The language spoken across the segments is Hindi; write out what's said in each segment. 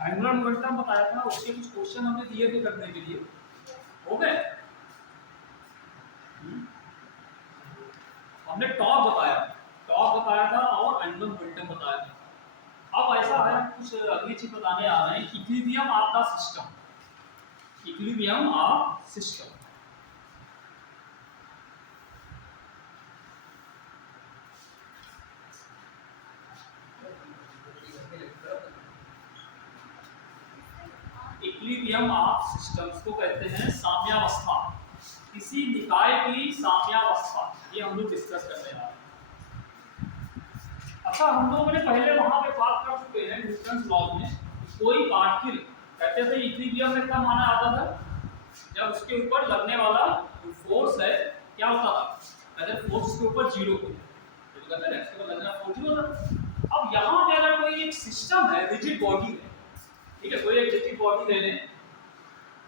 एंगुलर मोमेंटम बताया था, उसके कुछ क्वेश्चन हमने दिए थे करने के लिए, हो गए। हमने टॉप बताया था और एंगुलर मोमेंटम बताया था। अब ऐसा है, कुछ अगली चीज बताने आ रहे हैं, equilibrium of the system. Equilibrium of system. Equilibrium of systems को कहते हैं साम्यावस्था, किसी निकाय की साम्यावस्था। ये हम लोग डिस्कस कर रहे हैं। अच्छा, हम लोगों ने पहले वहां पे बात कर चुके हैं न्यूटन्स लॉ में, कोई पार्टिकल कहते थे इक्विलिब्रियम में कब माना जाता था, जब उसके ऊपर लगने वाला जो फोर्स है क्या होता था, अगर फोर्स उसके ऊपर जीरो हो तो कहते हैं इसके ऊपर लगना फोर्स जीरो होता। अब यहाँ पे अगर कोई एक सिस्टम है, रिजिड बॉडी है, ठीक है, कोई एक रिजिड बॉडी ले लें,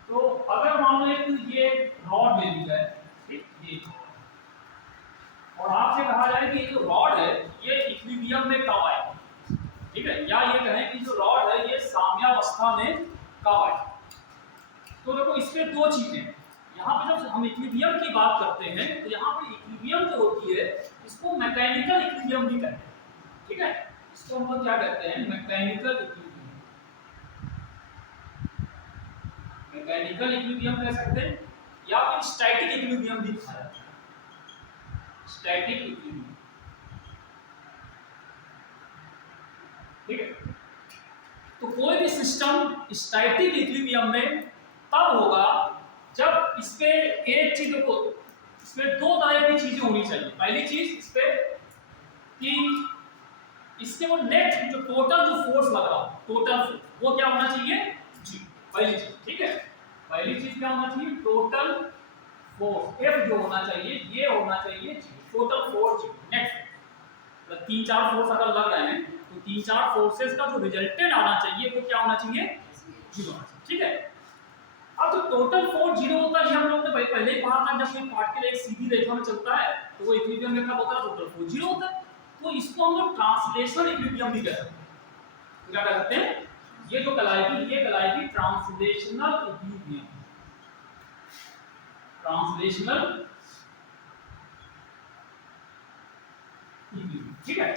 तो अगर मान लो एक ये रॉड ले ली जाए, ठीक, ये, और आपसे कहा जाए कि ये जो रॉड है ये इक्विलिब्रियम में कब आएगा, ठीक है, या ये कहें कि जो रॉड है ये साम्यावस्था में कब आएगा। तो देखो इसमें दो चीजें हैं। यहाँ पे जब हम इक्विलिब्रियम की बात करते हैं तो यहाँ पे इक्विलिब्रियम जो होती है इसको मैकेनिकल इक्विलिब्रियम भी कहते हैं, ठीक है, इसको हम लोग क्या कहते हैं, मैकेनिकल इक्विलिब्रियम। मैकेनिकल इक्विलिब्रियम कह सकते हैं, या फिर स्टैटिक इक्विलिब्रियम भी कहा जाता है, स्टैटिक इक्विलिब्रियम, ठीक है। तो कोई भी सिस्टम स्टैटिक इक्विलिब्रियम में तब होगा जब इसपे एक चीज को, इसमें दो तरह की चीजें होनी चाहिए। पहली चीज इस पे कि इसके वो नेट जो टोटल जो फोर्स लग रहा हो, टोटल फोर्स वो क्या होना चाहिए, जी, पहली चीज, ठीक है। पहली चीज क्या होना चाहिए, टोटल फोर्स एफ जो होना चाहिए ये होना चाहिए जी, टोटल फोर्स जी, नेट। मतलब तीन चार फोर्स अगर लग रहे हैं तो तीन चार फोर्सेस का जो रिजल्टेंट आना चाहिए वो क्या होना चाहिए, जीरो आना चाहिए, ठीक है। अब जो टोटल फोर्स जीरो होता है, हम लोग ने पहले ही पढ़ा था, जब कोई पार्टिकल एक सीधी रेखा में चलता है तो वो इक्विलिब्रियम में कब होता है, टोटल फोर्स जीरो होता है। तो इसको हम लोग ट्रांसलेशनल इक्विलिब्रियम भी कहते हैं। क्या कहते हैं, ये जो कहलाएगी ये कहलाएगी ट्रांसलेशनल इक्विलिब्रियम, ट्रांसलेशनल इक्विलिब्रियम, ठीक है।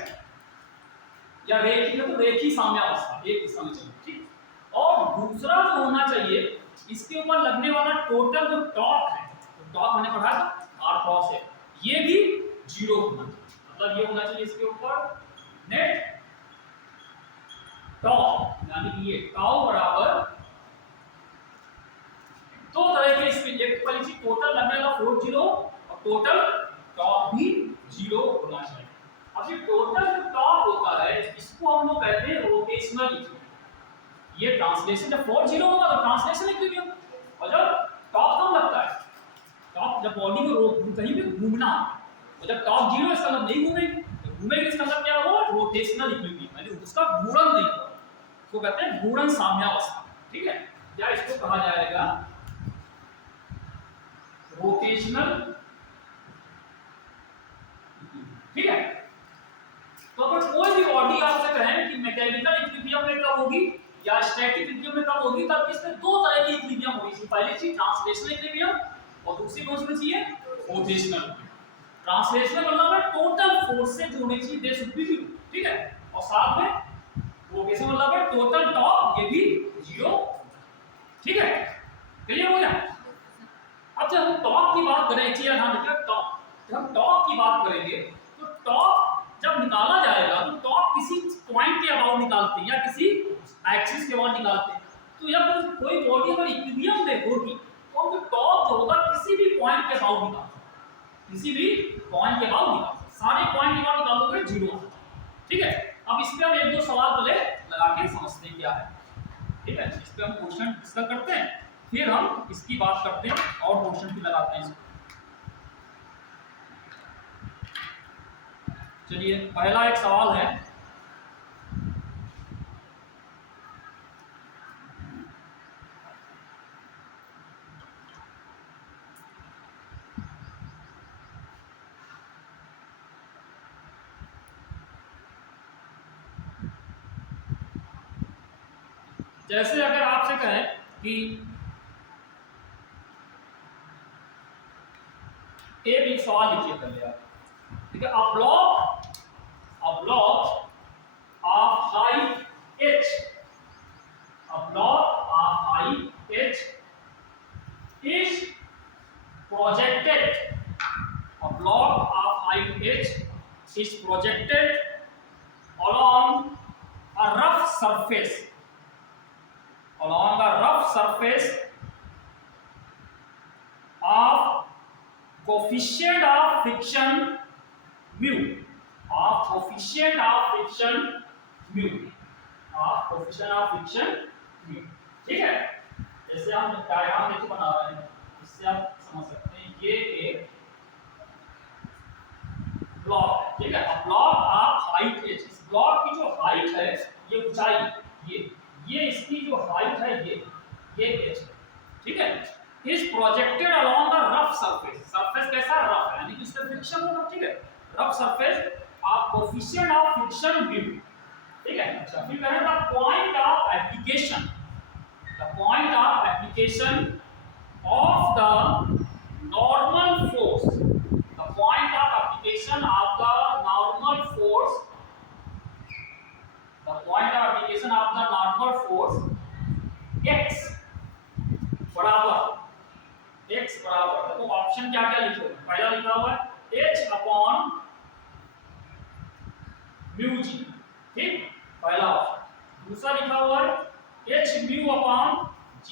या रेखी है तो रेखी साम्यावस्था, एक दिशा में चले, ठीक। और दूसरा जो होना चाहिए, इसके ऊपर लगने वाला टोटल जो टॉर्क है, तो टॉर्क मैंने पढ़ा था आर क्रॉस है, ये भी जीरो होना चाहिए। मतलब ये होना चाहिए इसके ऊपर नेट टॉर्क, यानी कि ये टाउ बराबर दो तरह के, इसमें एक वाली चीज टोटल लगने वाला फोर्स जीरो और टोटल टॉर्क भी जीरो होना चाहिए। अब ये टोटल जो टॉर्क होता है इसको हम लोग कहते हैं रोटेशनल इक्विलिब्रियम। ये ट्रांसलेशन जब फोर्स जीरो होगा तो ट्रांसलेशनल इक्विलिब्रियम, और जब टॉर्क कम लगता है, टॉर्क जब बॉडी को कहीं भी घूमना, और जब टॉर्क जीरो इसका मतलब नहीं घूमेगी, तो घूमेगी इसका मतलब क्या होगा, रोटेशनल इक्विलिब्रियम, यानी उसका घूर्णन नहीं होगा, इसको कहते हैं घूर्णन साम्यावस्था, ठीक है। या इसको कहा जाएगा रोटेशनल, ठीक है। तो अगर कोई भी बॉडी आपसे कहें कि मैकेनिकल इक्विलिब्रियम में कब होगी या स्टैटिक इक्विलिब्रियम में कब होगी, तब इसमें दो तरह की इक्विलिब्रियम होगी। पहली चीज ट्रांसलेशनल इक्विलिब्रियम और दूसरी कौन सी चाहिए, रोटेशनल। ट्रांसलेशनल मतलब है टोटल फोर्स से जो होनी चाहिए दे शुड बी जीरो, ठीक है, और साथ में रोटेशनल मतलब है टोटल टॉर्क ये भी जीरो, ठीक है, क्लियर हो गया। अब जब हम टॉर्क की बात करें, चीज ध्यान रखिए, टॉर्क, जब हम टॉर्क की बात करेंगे तो टॉर्क जब निकाला जाएगा तो टॉर्क किसी पॉइंट के अबाउट निकालते हैं या किसी एक्सिस के अबाउट निकालते हैं। तो जब कोई बॉडी अगर इक्विलिब्रियम में होगी तो हम टॉर्क जो होगा किसी भी पॉइंट के अबाउट निकालते हैं, किसी भी पॉइंट के अबाउट निकालते हैं, सारे पॉइंट के अबाउट निकालोगे जीरो आता है, ठीक है। अब इस पे हम एक दो सवाल पहले लगा के समझते हैं क्या है, ठीक है, इस पे हम क्वेश्चन डिस्कस करते हैं, फिर हम इसकी बात करते हैं और क्वेश्चन भी लगाते हैं। चलिए पहला एक सवाल है, जैसे अगर आपसे कहें कि एक सवाल लिखिए पहले आप, ठीक है। A block of height h, a block of height h is projected, a block of height h is projected along a rough surface, along a rough surface of coefficient of friction mu, of coefficient of friction mu, of coefficient of friction mu, ठीक है। जैसे हम डायग्राम देखो बना रहे हैं, इससे आप समझ सकते हैं ये एक ब्लॉक है, ठीक है। ब्लॉक ऑफ हाइट h, इस ब्लॉक की जो हाइट है, ये ऊंचाई, ये इसकी जो हाइट है ये h, ठीक है। Is projected along the rough surface, surface कैसा रफ है यानी कि इसमें फ्रिक्शन होगा, ठीक है। Rough surface of coefficient of friction mu, ठीक है। अच्छा फिर कहें the point of application, the point of application of the normal force, the point of application of the normal force, the point of application of the normal force x बराबर, x बराबर, देखो ऑप्शन क्या क्या लिखो, पहला लिखा हुआ है h अपॉन म्यू जी, ठीक, पहला ऑप्शन। दूसरा लिखा हुआ है h म्यू अपॉन g,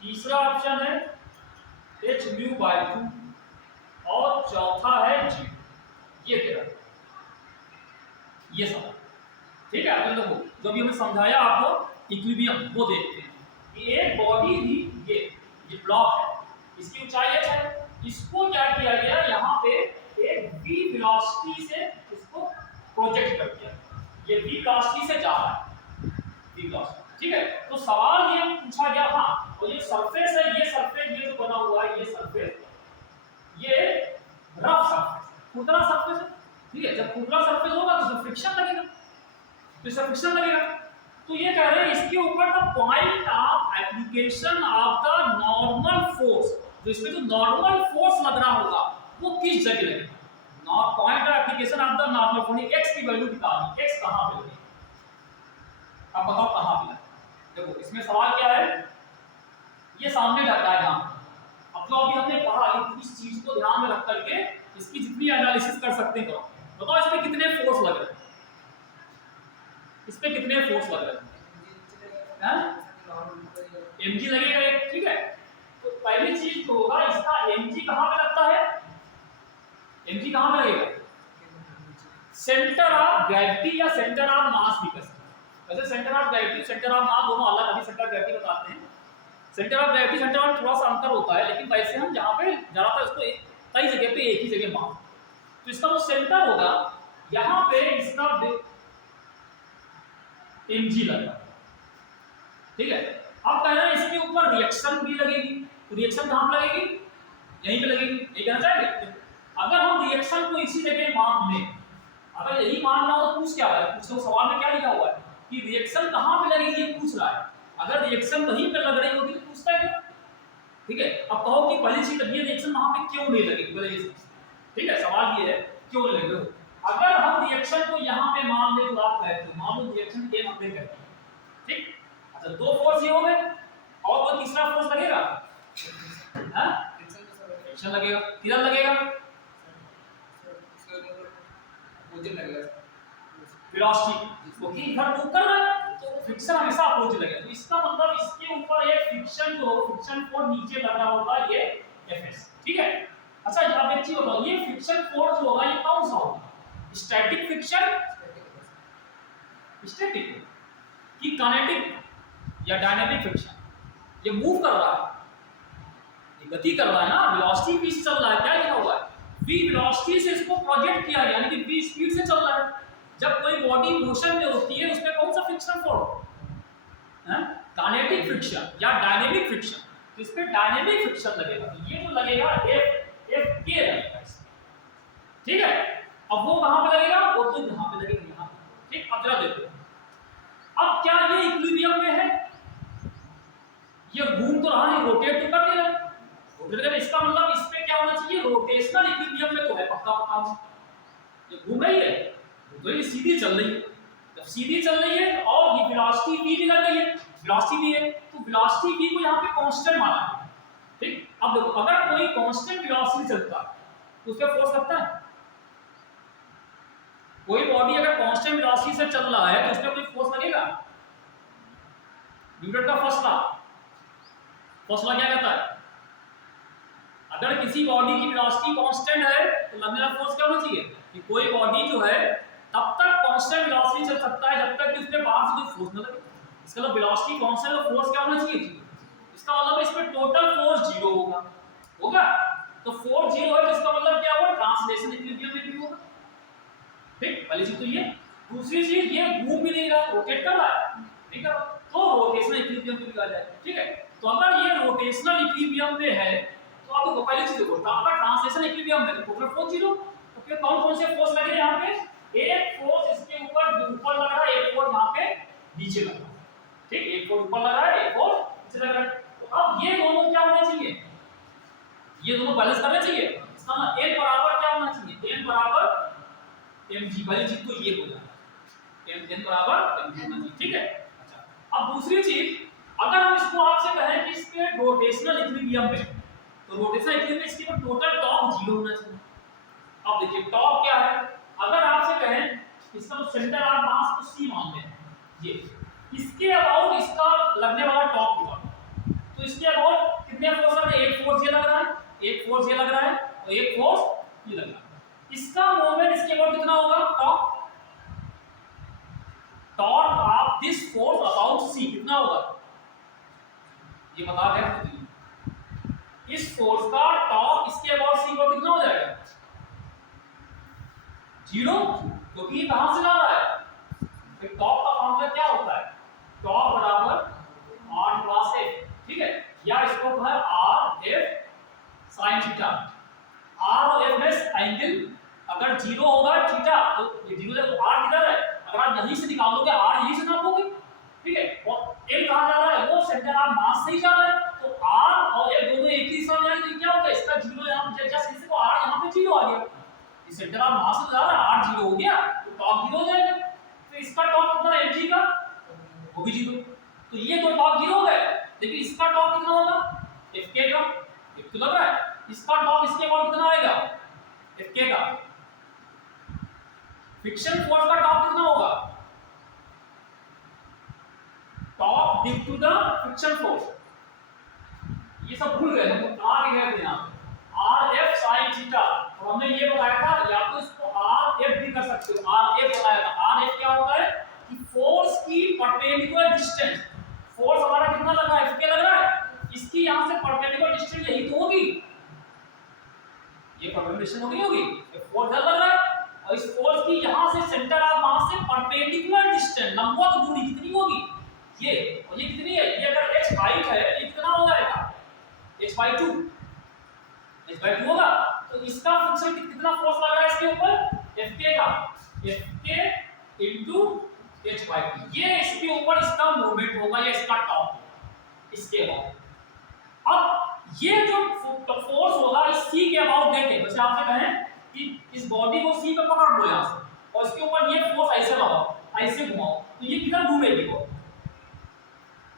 तीसरा ऑप्शन है h म्यू बाय 2 और चौथा है g, ये तेरा ये सब, ठीक है। तो देखो जो भी हमने समझाया आपको इक्विलिब्रियम वो देखते हैं कि एक बॉडी थी, ये ब्लॉक है, इसकी ऊंचाई h है, इसको क्या किया गया यहाँ पे एक v वेलोसिटी से इसको प्रोजेक्ट कर दिया, ये v वेलोसिटी से जा रहा है, v वेलोसिटी, ठीक है। तो सवाल ये पूछा गया, हाँ और ये सरफेस है, ये सरफेस ये जो बना हुआ है ये सरफेस, ये रफ सरफेस, खुरदरा सरफेस है, ठीक है। जब खुरदरा सरफेस होगा तो इसमें फ्रिक्शन लगेगा, तो इसमें फ्रिक्शन लगेगा, तो ये कह रहे हैं इसके ऊपर the point of application of the normal force, तो इसमें जो नॉर्मल फोर्स लग रहा होगा वो किस जगह लगेगा, not point of application of the normal force, x की वैल्यू निकालनी, x कहां पे लगेगी, अब बताओ कहां पे लगेगा। देखो इसमें सवाल क्या है, ये सामने डायग्राम, अब तो अभी हमने पढ़ा इस चीज को ध्यान में रख करके इसकी जितनी एनालिसिस कर सकते हैं करो, बताओ इसमें कितने फोर्स लग रहे हैं, इस पे कितने फोर्स लग रहे हैं, mg लगेगा एक, ठीक है। तो पहली चीज तो होगा इसका mg कहां पे लगता है, mg कहां पे लगेगा, सेंटर ऑफ ग्रेविटी या सेंटर ऑफ मास भी कर सकते हैं, वैसे centre of gravity centre of mass दोनों अलग, अभी सेंटर ऑफ ग्रेविटी बताते हैं, centre of gravity centre of थोड़ा सा अंतर होता है, लेकिन वैसे हम जहां पे ज्यादातर इसको कई जगह पे एक ही जगह मान, तो इसका जो सेंटर होगा यहां पे इसका mg लगा, ठीक है। अब कह रहे हैं इसके ऊपर रिएक्शन भी लगेगी, तो रिएक्शन कहां पे लगेगी, यहीं पे लगेगी, ये कहना चाहेंगे। अगर हम रिएक्शन को इसी जगह मान लें, अगर यही मानना हो तो पूछ क्या है, पूछो सवाल में क्या लिखा हुआ है कि रिएक्शन कहां पे लगेगी ये पूछ रहा है, अगर रिएक्शन वहीं पे लग रही होगी तो पूछता है क्यों, ठीक है। अब कहो कि पहली चीज ये रिएक्शन वहां पे क्यों नहीं लगेगी, पहले ये ठीक है, सवाल ये है क्यों लगेगी। अगर हम रिएक्शन को यहां पे मान ले तो आप कहते हैं मान लो रिएक्शन ये हम पे करते हैं, ठीक। अच्छा दो फोर्स ये हो गए और वो तीसरा फोर्स लगेगा, हां फ्रिक्शन लगेगा, किधर लगेगा, मुझे लगेगा वेलोसिटी, क्योंकि इधर मूव कर रहा है तो फ्रिक्शन हमेशा अपोज लगेगा, तो इसका मतलब इसके ऊपर एक फ्रिक्शन जो फ्रिक्शन फोर्स नीचे लग रहा होगा ये Fs, ठीक है। अच्छा अब एक चीज बताओ, ये फ्रिक्शन फोर्स जो होगा ये कौन सा होगा, स्टैटिक फ्रिक्शन, स्टैटिक कि काइनेटिक या डायनामिक फ्रिक्शन, ये मूव कर रहा है, ये गति कर रहा है ना, वेलोसिटी भी चल रहा है, क्या लिखा हुआ है v वेलोसिटी से इसको प्रोजेक्ट किया गया, यानी कि v स्पीड से चल रहा है। जब कोई बॉडी मोशन में होती है उसमें कौन सा फ्रिक्शन फोर्स है, काइनेटिक फ्रिक्शन या डायनामिक फ्रिक्शन, तो इस पे डायनामिक फ्रिक्शन लगेगा, तो ये जो लगेगा F के लगेगा, ठीक है। अब वो कहां पे लगेगा, वो तो यहां पे लगेगा, यहां, ठीक। अब जरा देखो अब क्या ये इक्विलिब्रियम में है, घूम तो रहा नहीं, रोटेट तो कर दे रहा है। रोटेट करने इसका मतलब इस पे क्या होना चाहिए, रोटेशनल इक्विलिब्रियम में तो है पक्का पक्का। ये घूम रही है तो ये सीधी चल रही है, जब सीधी चल रही है और ये वेलोसिटी v भी लग रही है, वेलोसिटी भी है, तो वेलोसिटी v को यहाँ पे कांस्टेंट माना है। ठीक, अब देखो अगर कोई कांस्टेंट वेलोसिटी चलता है तो उस पे फोर्स लगता है। कोई बॉडी अगर कांस्टेंट वेलोसिटी से चल रहा है तो उस पे कोई फोर्स लगेगा। न्यूटन का फर्स्ट लॉ क्या कहता है, अगर किसी बॉडी की वेलोसिटी कांस्टेंट है तो लगने वाला फोर्स क्या होना चाहिए, कि कोई बॉडी जो है तब तक कांस्टेंट वेलोसिटी चल सकता है जब तक कि उसके बाहर से कोई फोर्स न लगे। इसका मतलब वेलोसिटी कांस्टेंट और फोर्स क्या होना चाहिए, इसका मतलब इस पे टोटल फोर्स 0 होगा। तो फोर्स 0 है तो इसका मतलब क्या हुआ, ट्रांसलेशन इक्विलिब्रियम में भी होगा। ठीक, पहली चीज तो ये। दूसरी चीज ये घूम भी नहीं रहा, रोटेट कर रहा है, ठीक है, तो रोटेशनल इक्विलिब्रियम पे भी आ जाएगा। ठीक है, तो अगर ये रोटेशनल इक्विलिब्रियम में है तो आपको पहली चीज देखो, आपका ट्रांसलेशन इक्विलिब्रियम में टोटल फोर्स 0। तो फिर कौन कौन से फोर्स लगे यहाँ पे, एक फोर्स इसके ऊपर लग रहा है, एक फोर्स यहाँ पे नीचे लग रहा है। ठीक, एक फोर्स ऊपर लग रहा है, एक फोर्स नीचे लग रहा है। तो अब ये दोनों क्या होने चाहिए, ये दोनों बैलेंस करने चाहिए। इसका मतलब n बराबर क्या होना चाहिए, n बराबर mg। पहली चीज तो ये हो जाएगा, n बराबर mg होना चाहिए। ठीक है, अच्छा अब दूसरी चीज, अगर हम इसको आपसे कहें कि इसके रोटेशनल इक्विलिब्रियम में, तो रोटेशनल इक्विलिब्रियम में इसके टोटल टॉर्क 0 होना चाहिए। अब देखिए टॉर्क क्या है, अगर आपसे कहें इसका तो सेंटर ऑफ मास को c मानते हैं, ये इसके अबाउट इसका लगने वाला टॉर्क होगा, तो इसके अबाउट कितने फोर्स लग रहे हैं, एक फोर्स ये लग रहा है, एक फोर्स ये लग रहा है और एक फोर्स ये लग रहा है। इसका मोमेंट इसके अबाउट कितना होगा, torque of this force about c कितना होगा, ये बता दें। इस फोर्स का टॉर्क इसके अबाउट c को कितना हो जाएगा, 0, क्योंकि कहां से ला रहा है। फिर टॉर्क का फॉर्मूला क्या होता है, टॉर्क बराबर r प्लस f। ठीक है, या इसको है r f sin theta. r और f में एंगल अगर 0 होगा थीटा तो ये 0 है, तो r किधर है, अगर आप यहीं से निकालोगे r यहीं से नापोगे। ठीक है, और एक कहां जा रहा है, वो सेंटर ऑफ मास से ही जा रहा है, तो r और f दोनों एक ही दिशा में जाएंगे, तो क्या होगा, इसका 0 यहां पे जस्ट इसको r यहां पे 0 आ गया, इस सेंटर ऑफ मास से जा रहा है, r 0 हो गया तो टॉर्क 0 हो जाएगा। तो इसका टॉर्क कितना है mg का, वो भी 0। तो ये तो टॉर्क 0 हो गए, लेकिन इसका टॉर्क कितना होगा, fk का, f तो लग रहा है, इसका टॉर्क इसके बाद कितना आएगा, fk का। फ्रिक्शन फोर्स का टॉर्क कितना होगा, torque due to the friction force. ये सब भूल गए हम, तो r लिख देना, rf sin थीटा। और हमने ये बताया था, या तो इसको rf भी कर सकते हो, rf बताया था। rf क्या होता है कि फोर्स की परपेंडिकुलर डिस्टेंस, फोर्स हमारा कितना लग रहा है, fk लग रहा है, इसकी यहां से परपेंडिकुलर डिस्टेंस यही तो होगी, ये परपेंडिकुलर डिस्टेंस होगी, फोर्स लग रहा है, और इस फोर्स की यहां से सेंटर ऑफ मास से परपेंडिकुलर डिस्टेंस, लंबवत दूरी कितनी होगी, ये, और ये कितनी है, ये अगर h हाइट है ये कितना हो जाएगा, h/2 होगा। तो इसका फ्रिक्शन कितना फोर्स लग रहा है इसके ऊपर, fk का, fk into h/2, ये इसके ऊपर इसका मूवमेंट होगा, ये इसका टॉर्क इसके बाद। अब ये जो फोर्स होगा इस c के अबाउट देखें, जैसे आपने कहें कि इस बॉडी को c पे पकड़ लो यहां से, और इसके ऊपर ये फोर्स ऐसे लगाओ, ऐसे घुमाओ, तो ये किधर घूमेगी, वो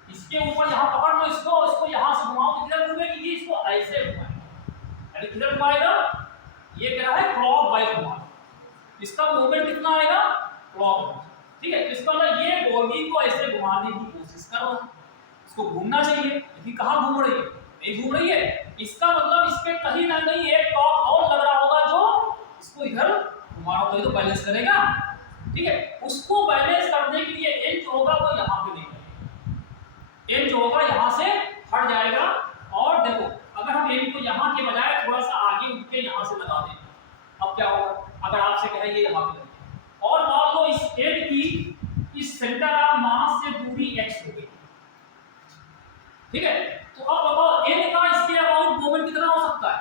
इसके ऊपर यहां पकड़ लो इसको, इसको यहां से घुमाओ तो किधर घूमेगी, ये इसको ऐसे घुमाएगा, यानी किधर घुमाएगा, ये कह रहा है क्लॉकवाइज घुमाएगा, इसका मूवमेंट कितना आएगा, क्लॉकवाइज। ठीक है, इसका मतलब ये बॉडी को ऐसे घुमाने की कोशिश कर रहा है, इसको घूमना चाहिए, लेकिन कहां घूम रही है, नहीं घूम रही है। इसका मतलब इस पे कहीं ना कहीं एक टॉर्क और लग रहा होगा जो इसको इधर घुमा रहा होगा, तो बैलेंस करेगा। ठीक है, उसको बैलेंस करने के लिए n जो होगा वो यहाँ पे नहीं, n जो होगा यहाँ से हट जाएगा। और देखो अगर हम n को यहाँ के बजाय थोड़ा सा आगे उठ के यहाँ से लगा दें, अब क्या होगा, अगर आपसे कहें ये यहाँ पे, और मान लो इस n की इस सेंटर ऑफ मास से दूरी x हो गई। ठीक है, तो अब बताओ n का इसके अबाउट मूवमेंट कितना हो सकता है,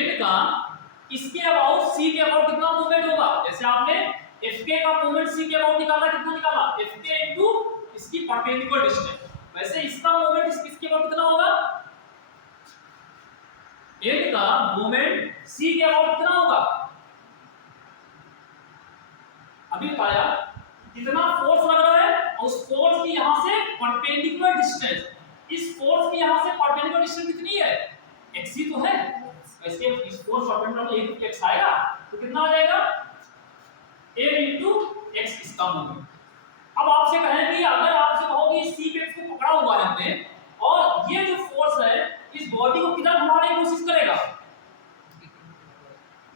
n का इसके अबाउट c के अबाउट कितना मूवमेंट होगा। जैसे आपने fk का मूवमेंट c के अबाउट निकाला, कितना निकाला, fk इनटू इसकी परपेंडिकुलर डिस्टेंस, वैसे इसका मोमेंट इसके अबाउट कितना होगा, एंड का मोमेंट सी के अबाउट कितना होगा, अभी बताया कितना फोर्स लग रहा है और उस फोर्स की यहां से परपेंडिकुलर डिस्टेंस, इस फोर्स की यहां से परपेंडिकुलर डिस्टेंस कितनी है, x ही तो है, वैसे इस फोर्स परपेंडिकुलर एक x आएगा तो कितना आ जाएगा a x इसका मोमेंट। अब आपसे कहें कि अगर आपसे कहोगे इस c पे x को पकड़ा हुआ है हमने और ये जो फोर्स है इस बॉडी को किधर घुमाने की कोशिश करेगा,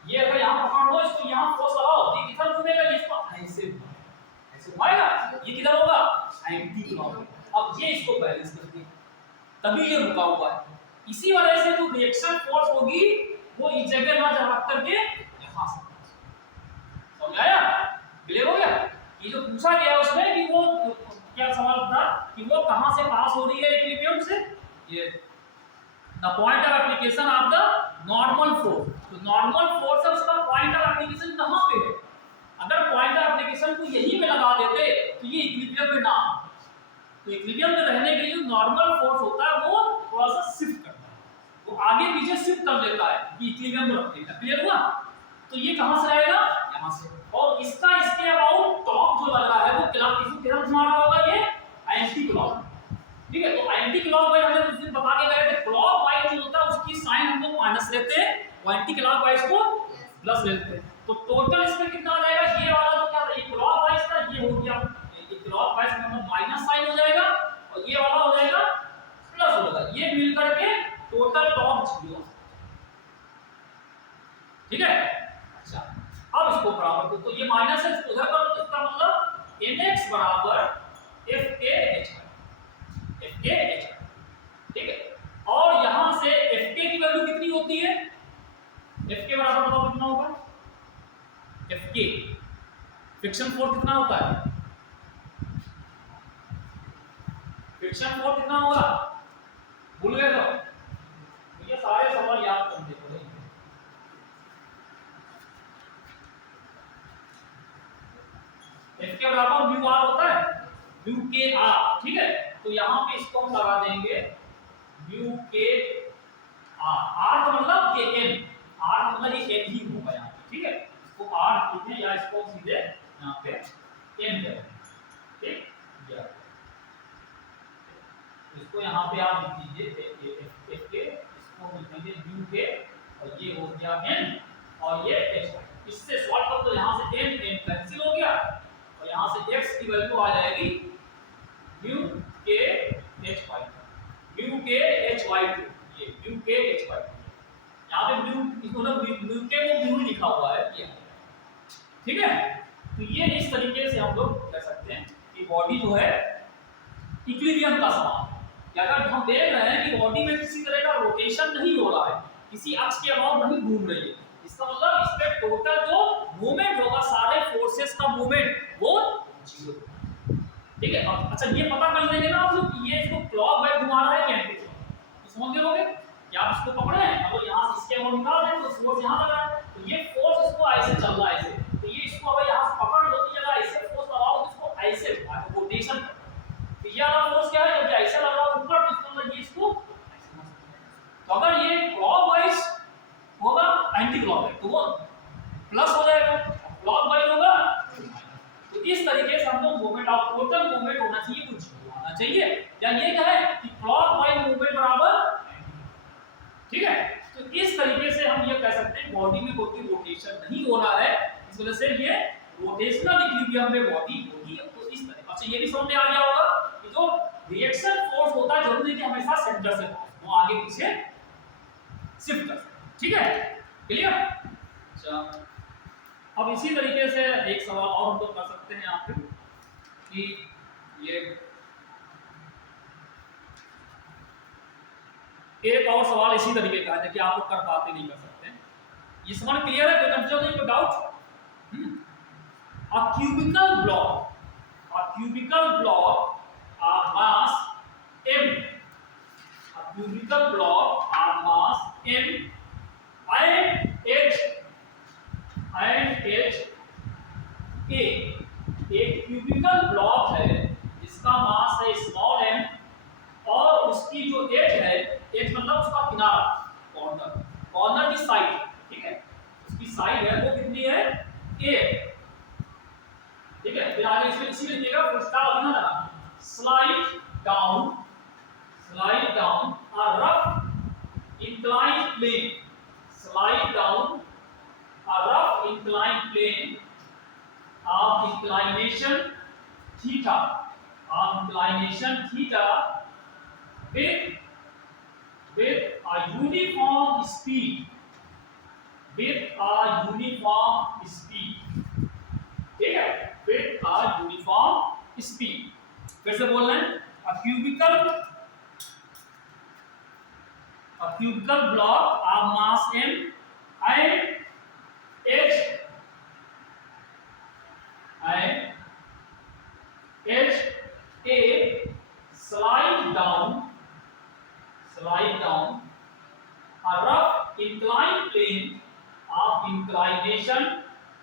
ये अगर यहां पकड़ लो इसको यहां फोर्स लगाओ ये किधर घूमेगा, इसको ऐसे ऐसे घुमाएगा, ये किधर होगा एंटी क्लॉकवाइज। अब ये इसको बैलेंस करती है तभी ये रुका हुआ है, इसी वजह से जो रिएक्शन फोर्स होगी वो इस जगह ना जा करके यहां से, समझ आया, क्लियर हो गया। ये जो पूछा गया उसमें कि वो क्या सवाल था कि वो कहां से पास हो रही है इक्विलिब्रियम से, ये the point of application of the normal force, तो नॉर्मल फोर्स है उसका पॉइंट ऑफ एप्लीकेशन कहां पे है, अगर पॉइंट ऑफ एप्लीकेशन को यहीं पे लगा देते तो ये इक्विलिब्रियम में ना, तो इक्विलिब्रियम में रहने के लिए जो नॉर्मल फोर्स होता है वो थोड़ा सा शिफ्ट करता है, वो आगे पीछे शिफ्ट कर लेता है कि इक्विलिब्रियम में रखते हैं, क्लियर हुआ। तो ये कहां से आएगा, यहां से, और इसका इसके अबाउट टॉप जो लग रहा है वो किसको किधर घुमा रहा होगा, ये एंटी क्लॉक, ठीक है। तो एंटी क्लॉकवाइज हमने उस दिन बता के गए थे, क्लॉकवाइज जो होता है उसकी साइन हम लोग माइनस लेते हैं और एंटी क्लॉकवाइज को प्लस लेते हैं, तो टोटल इसमें कितना आ जाएगा, ये वाला जो क्या था ये क्लॉकवाइज था, ये हो गया ये क्लॉकवाइज में मतलब माइनस साइन हो जाएगा और ये वाला हो जाएगा प्लस हो जाएगा, ये मिल करके टोटल टॉप 0, ठीक है। अच्छा अब इसको बराबर दो, तो ये माइनस है इसको उधर करो तो इसका मतलब nx बराबर fkh, ठीक है। और यहां से fk की वैल्यू कितनी होती है, fk बराबर बताओ कितना होगा, fk फ्रिक्शन फोर्स कितना होता है, फ्रिक्शन फोर्स कितना होगा, भूल गए तो ये सारे सवाल याद कर देखो, F के बराबर म्यू आर होता है, म्यू के आर, ठीक है। तो यहाँ पे इसको हम लगा देंगे म्यू के आर, आर का मतलब के एन, आर मतलब ये एन ही होगा यहाँ पे, ठीक है। इसको आर लिखें या इसको सीधे यहाँ पे एन करें, ठीक, इसको यहाँ पे आप लिख दीजिए एफ के, इसको लिखेंगे म्यू के और ये हो गया एन और ये एच, इससे सॉल्व कर तो यहाँ से एन एन कैंसिल हो गया और यहाँ से x की वैल्यू आ जाएगी म्यू के एच वाई, म्यू के एच वाई टू, ये म्यू के एच वाई टू, यहाँ पे म्यू म्यू के को म्यू लिखा हुआ है ये, ठीक है। तो ये इस तरीके से हम लोग कह सकते हैं कि बॉडी जो है इक्विलिब्रियम का समान है, कि अगर हम देख रहे हैं कि बॉडी में किसी तरह का रोटेशन नहीं हो रहा है, किसी अक्ष के अबाउट नहीं घूम रही है, इसका मतलब इस पे टोटल जो मूवमेंट होगा सारे फोर्सेस का मूवमेंट वो 0, ठीक है। अब अच्छा ये पता कर लेंगे ना आप लोग कि ये इसको क्लॉकवाइज घुमा रहा है कि एंटी क्लॉकवाइज, तो समझ गए कि आप इसको पकड़े हैं और यहां से इसके अबाउट निकाल रहे हैं तो फोर्स यहां लगा है, तो ये फोर्स इसको ऐसे चल रहा है ऐसे, तो ये इसको अगर यहां से पकड़ लो तो जगह ऐसे फोर्स लगाओ तो इसको ऐसे रोटेशन, तो ये वाला फोर्स क्या है, जब ऐसे लगा ऊपर तो इसको मतलब ये इसको, तो अगर ये क्लॉकवाइज होगा एंटी क्लॉकवाइज तो वो प्लस हो जाएगा, क्लॉकवाइज होगा, तो इस तरीके से हम लोग मूवमेंट ऑफ टोटल मूवमेंट होना चाहिए कुछ होना चाहिए, या ये क्या है कि क्लॉकवाइज मूवमेंट बराबर, ठीक है। तो इस तरीके से हम ये कह सकते हैं बॉडी में कोई रोटेशन नहीं हो रहा है, इस वजह से ये रोटेशनल इक्विलिब्रियम में बॉडी होगी, तो इस तरह। अच्छा ये भी समझ में आ गया होगा कि जो रिएक्शन फोर्स होता है जरूरी नहीं कि हमेशा सेंटर से वो आगे पीछे शिफ्ट कर, ठीक है, क्लियर। अच्छा अब इसी तरीके से एक सवाल और हम लोग कर सकते हैं यहाँ पे कि ये एक और सवाल इसी तरीके का है कि आप लोग कर पाते नहीं कर सकते, ये सवाल क्लियर है, कोई कंफ्यूजन नहीं, कोई doubt. A cubical block of mass m, a cubical block of mass m and h एक क्यूबिकल ब्लॉक है जिसका मास है small m plane of inclination theta, with a uniform speed, ठीक है, with a uniform speed। फिर से बोल रहे हैं, a cubical block of mass m and h a slide down a rough inclined plane of inclination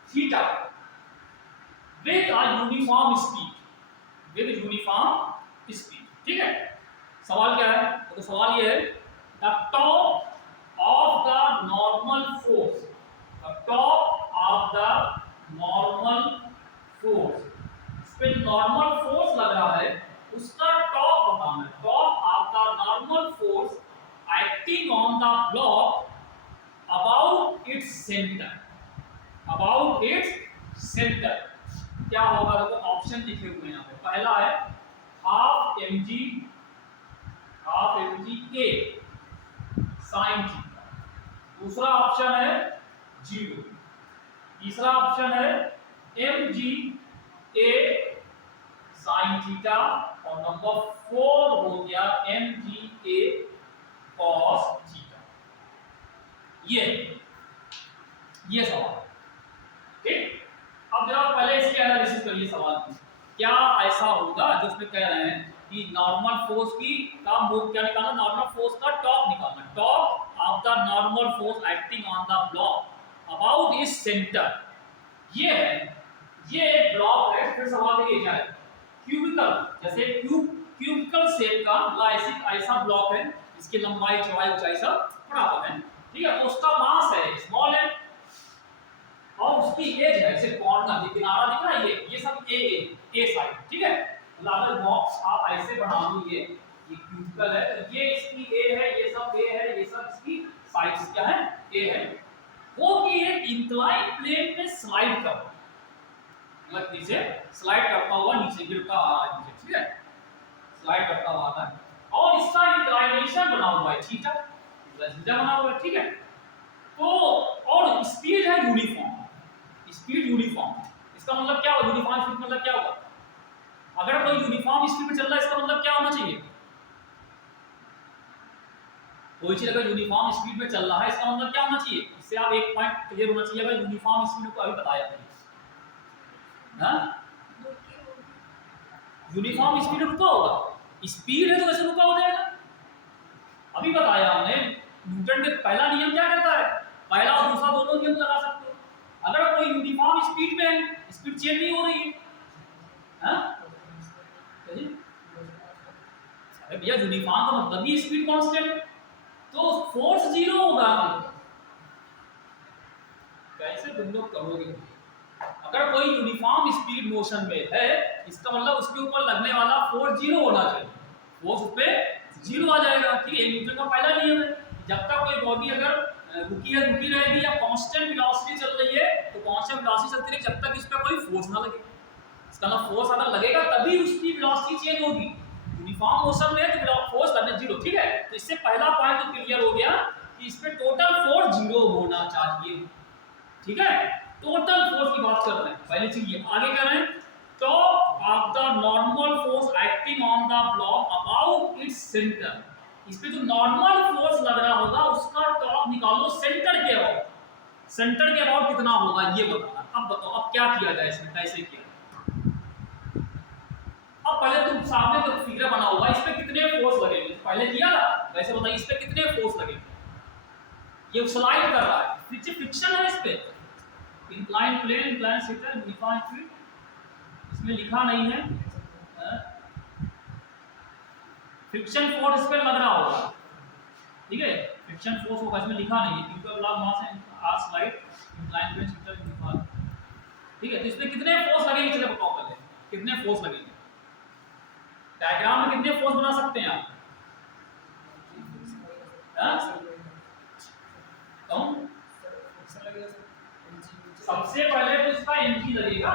theta with a uniform speed, ठीक है। सवाल क्या है? तो सवाल ये है, the top of the normal force, इस पे नॉर्मल फोर्स लग रहा है, उसका टॉप बताना है। Top of the normal force acting on the block about its centre, क्या होगा? देखो ऑप्शन लिखे हुए हैं यहाँ पे। पहला है हाफ एम जी ए साइन थीटा, दूसरा ऑप्शन है 0, तीसरा ऑप्शन है एम जी ए साइन थीटा, और नंबर 4 हो गया एम जी ए कॉस थीटा। ये सवाल, ठीक। अब जरा पहले इसकी एनालिसिस करिए सवाल की। क्या ऐसा होगा जो उसमें कह रहे हैं कि नॉर्मल फोर्स की का मूव क्या निकालना, नॉर्मल फोर्स का टॉप निकालना, top of the normal force acting on the block about इस सेंटर। ये है, ये एक ब्लॉक है। फिर सवाल देखिए क्या है, क्यूबिकल, जैसे क्यूबिकल शेप का ऐसा ब्लॉक है, इसकी लंबाई चौड़ाई ऊंचाई सब बराबर है, ठीक है। तो उसका मास है स्मॉल है, और उसकी एज है, जैसे कॉर्नर, ये किनारा दिख रहा है, ये सब ए साइड, ठीक है। अगर बॉक्स आप ऐसे बना लो, ये क्यूबिकल है, तो ये इसकी ए है, ये सब ए है, ये सब इसकी साइड्स क्या है, ए है। वो कि एक इंक्लाइन प्लेन पे स्लाइड कर, मतलब नीचे स्लाइड करता हुआ नीचे गिरता आ रहा है नीचे, ठीक है, स्लाइड करता हुआ आता है, और इसका इंक्लाइनेशन बना हुआ है थीटा बना हुआ है, ठीक है। तो और स्पीड है यूनिफॉर्म, इसका मतलब क्या होगा? यूनिफॉर्म स्पीड मतलब क्या होगा? अगर कोई यूनिफॉर्म स्पीड में चल रहा है, इसका मतलब क्या होना चाहिए? कोई चीज अगर यूनिफॉर्म स्पीड में चल रहा है, इसका मतलब क्या होना चाहिए? इससे आप एक पॉइंट क्लियर होना चाहिए, अगर यूनिफॉर्म स्पीड को अभी बताया ना, यूनिफॉर्म स्पीड रुका होगा, स्पीड है तो वैसे रुका हो जाएगा। अभी बताया हमने, न्यूटन के पहला नियम क्या कहता है, पहला और दूसरा दोनों नियम लगा सकते हो। अगर कोई यूनिफॉर्म स्पीड में है, स्पीड चेंज नहीं हो रही है, अरे भैया यूनिफॉर्म का मतलब ही स्पीड कांस्टेंट, तो फोर्स 0 होगा। कैसे तुम लोग करोगे? अगर कोई यूनिफॉर्म स्पीड मोशन में है, इसका मतलब उसके ऊपर लगने वाला फोर्स 0 होना चाहिए, फोर्स उस पे 0 आ जाएगा, ठीक है। न्यूटन का पहला नियम है, जब तक कोई बॉडी अगर रुकी रहेगी या कांस्टेंट वेलोसिटी चल रही है, तो कांस्टेंट वेलोसिटी चलती रहेगी जब तक इस पे कोई फोर्स ना लगे। इसका ना फोर्स अगर लगेगा तभी उसकी वेलोसिटी चेंज होगी। यूनिफॉर्म मोशन में तो फोर्स लगने 0, ठीक है। तो इससे पहला पॉइंट तो क्लियर हो गया कि इस पे टोटल फोर्स 0 होना चाहिए, ठीक है। टोटल फोर्स की बात कर रहे हैं, पहली चीज ये। आगे कर रहे हैं, top of the normal force acting on the block about its centre. इस पे जो नॉर्मल फोर्स लग रहा होगा, उसका टॉप निकालो सेंटर के अबाउट। सेंटर के अबाउट कितना होगा ये बताना। अब बताओ, अब क्या किया जाए इसमें, कैसे किया? अब पहले तुम सामने तो फिगर बना हुआ है, इस पे कितने फोर्स लगेंगे, पहले किया था, वैसे बताइए इस पे कितने फोर्स लगेंगे। ये स्लाइड कर रहा है, नीचे फ्रिक्शन है इस पे, incline plane, incline sector, uniform speed, इसमें लिखा नहीं है, फ्रिक्शन फोर्स इस पे लग रहा होगा, ठीक है। फ्रिक्शन फोर्स होगा, इसमें लिखा नहीं है, क्योंकि ब्लॉक मास है, R slide, incline plane, sector, uniform, ठीक है। तो इसमें कितने फोर्स लगेंगे, चलो बताओ पहले कितने फोर्स लगेंगे। डायग्राम में कितने फोर्स बना सकते हैं आप? सबसे पहले तो इसका mg लगेगा,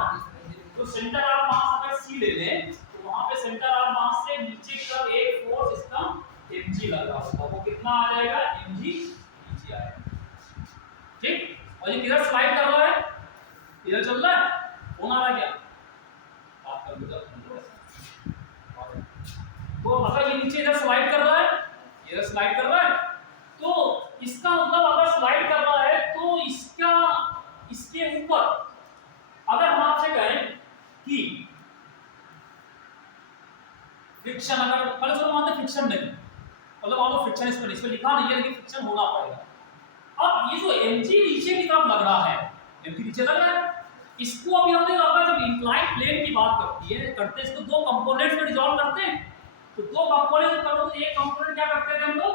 तो सेंटर ऑफ मास अगर c ले लें तो वहां पे सेंटर ऑफ मास से नीचे की तरफ एक फोर्स इसका mg लग रहा होगा, वो कितना आ जाएगा mg नीचे आएगा, ठीक। और ये किधर स्लाइड कर रहा है, इधर चल रहा है, कौन आ रहा है क्या, बात कर लो। तो अगर ये नीचे इधर स्लाइड कर रहा है, इधर स्लाइड कर रहा है, तो इसका मतलब अगर स्लाइड कर रहा है तो इसका इसके ऊपर अगर हम आपसे कहें कि फ्रिक्शन, अगर पहले तो मानते फ्रिक्शन नहीं, मतलब मान लो फ्रिक्शन इस पे लिखा नहीं है लेकिन फ्रिक्शन होना पड़ेगा। अब ये जो mg नीचे की तरफ लग रहा है, mg नीचे लग रहा है, इसको अभी हमने अगर जब इंक्लाइंड प्लेन की बात करते हैं इसको दो कंपोनेंट्स में डिसॉल्व करते हैं, तो दो कंपोनेंट करो तो एक कंपोनेंट क्या करते थे हम लोग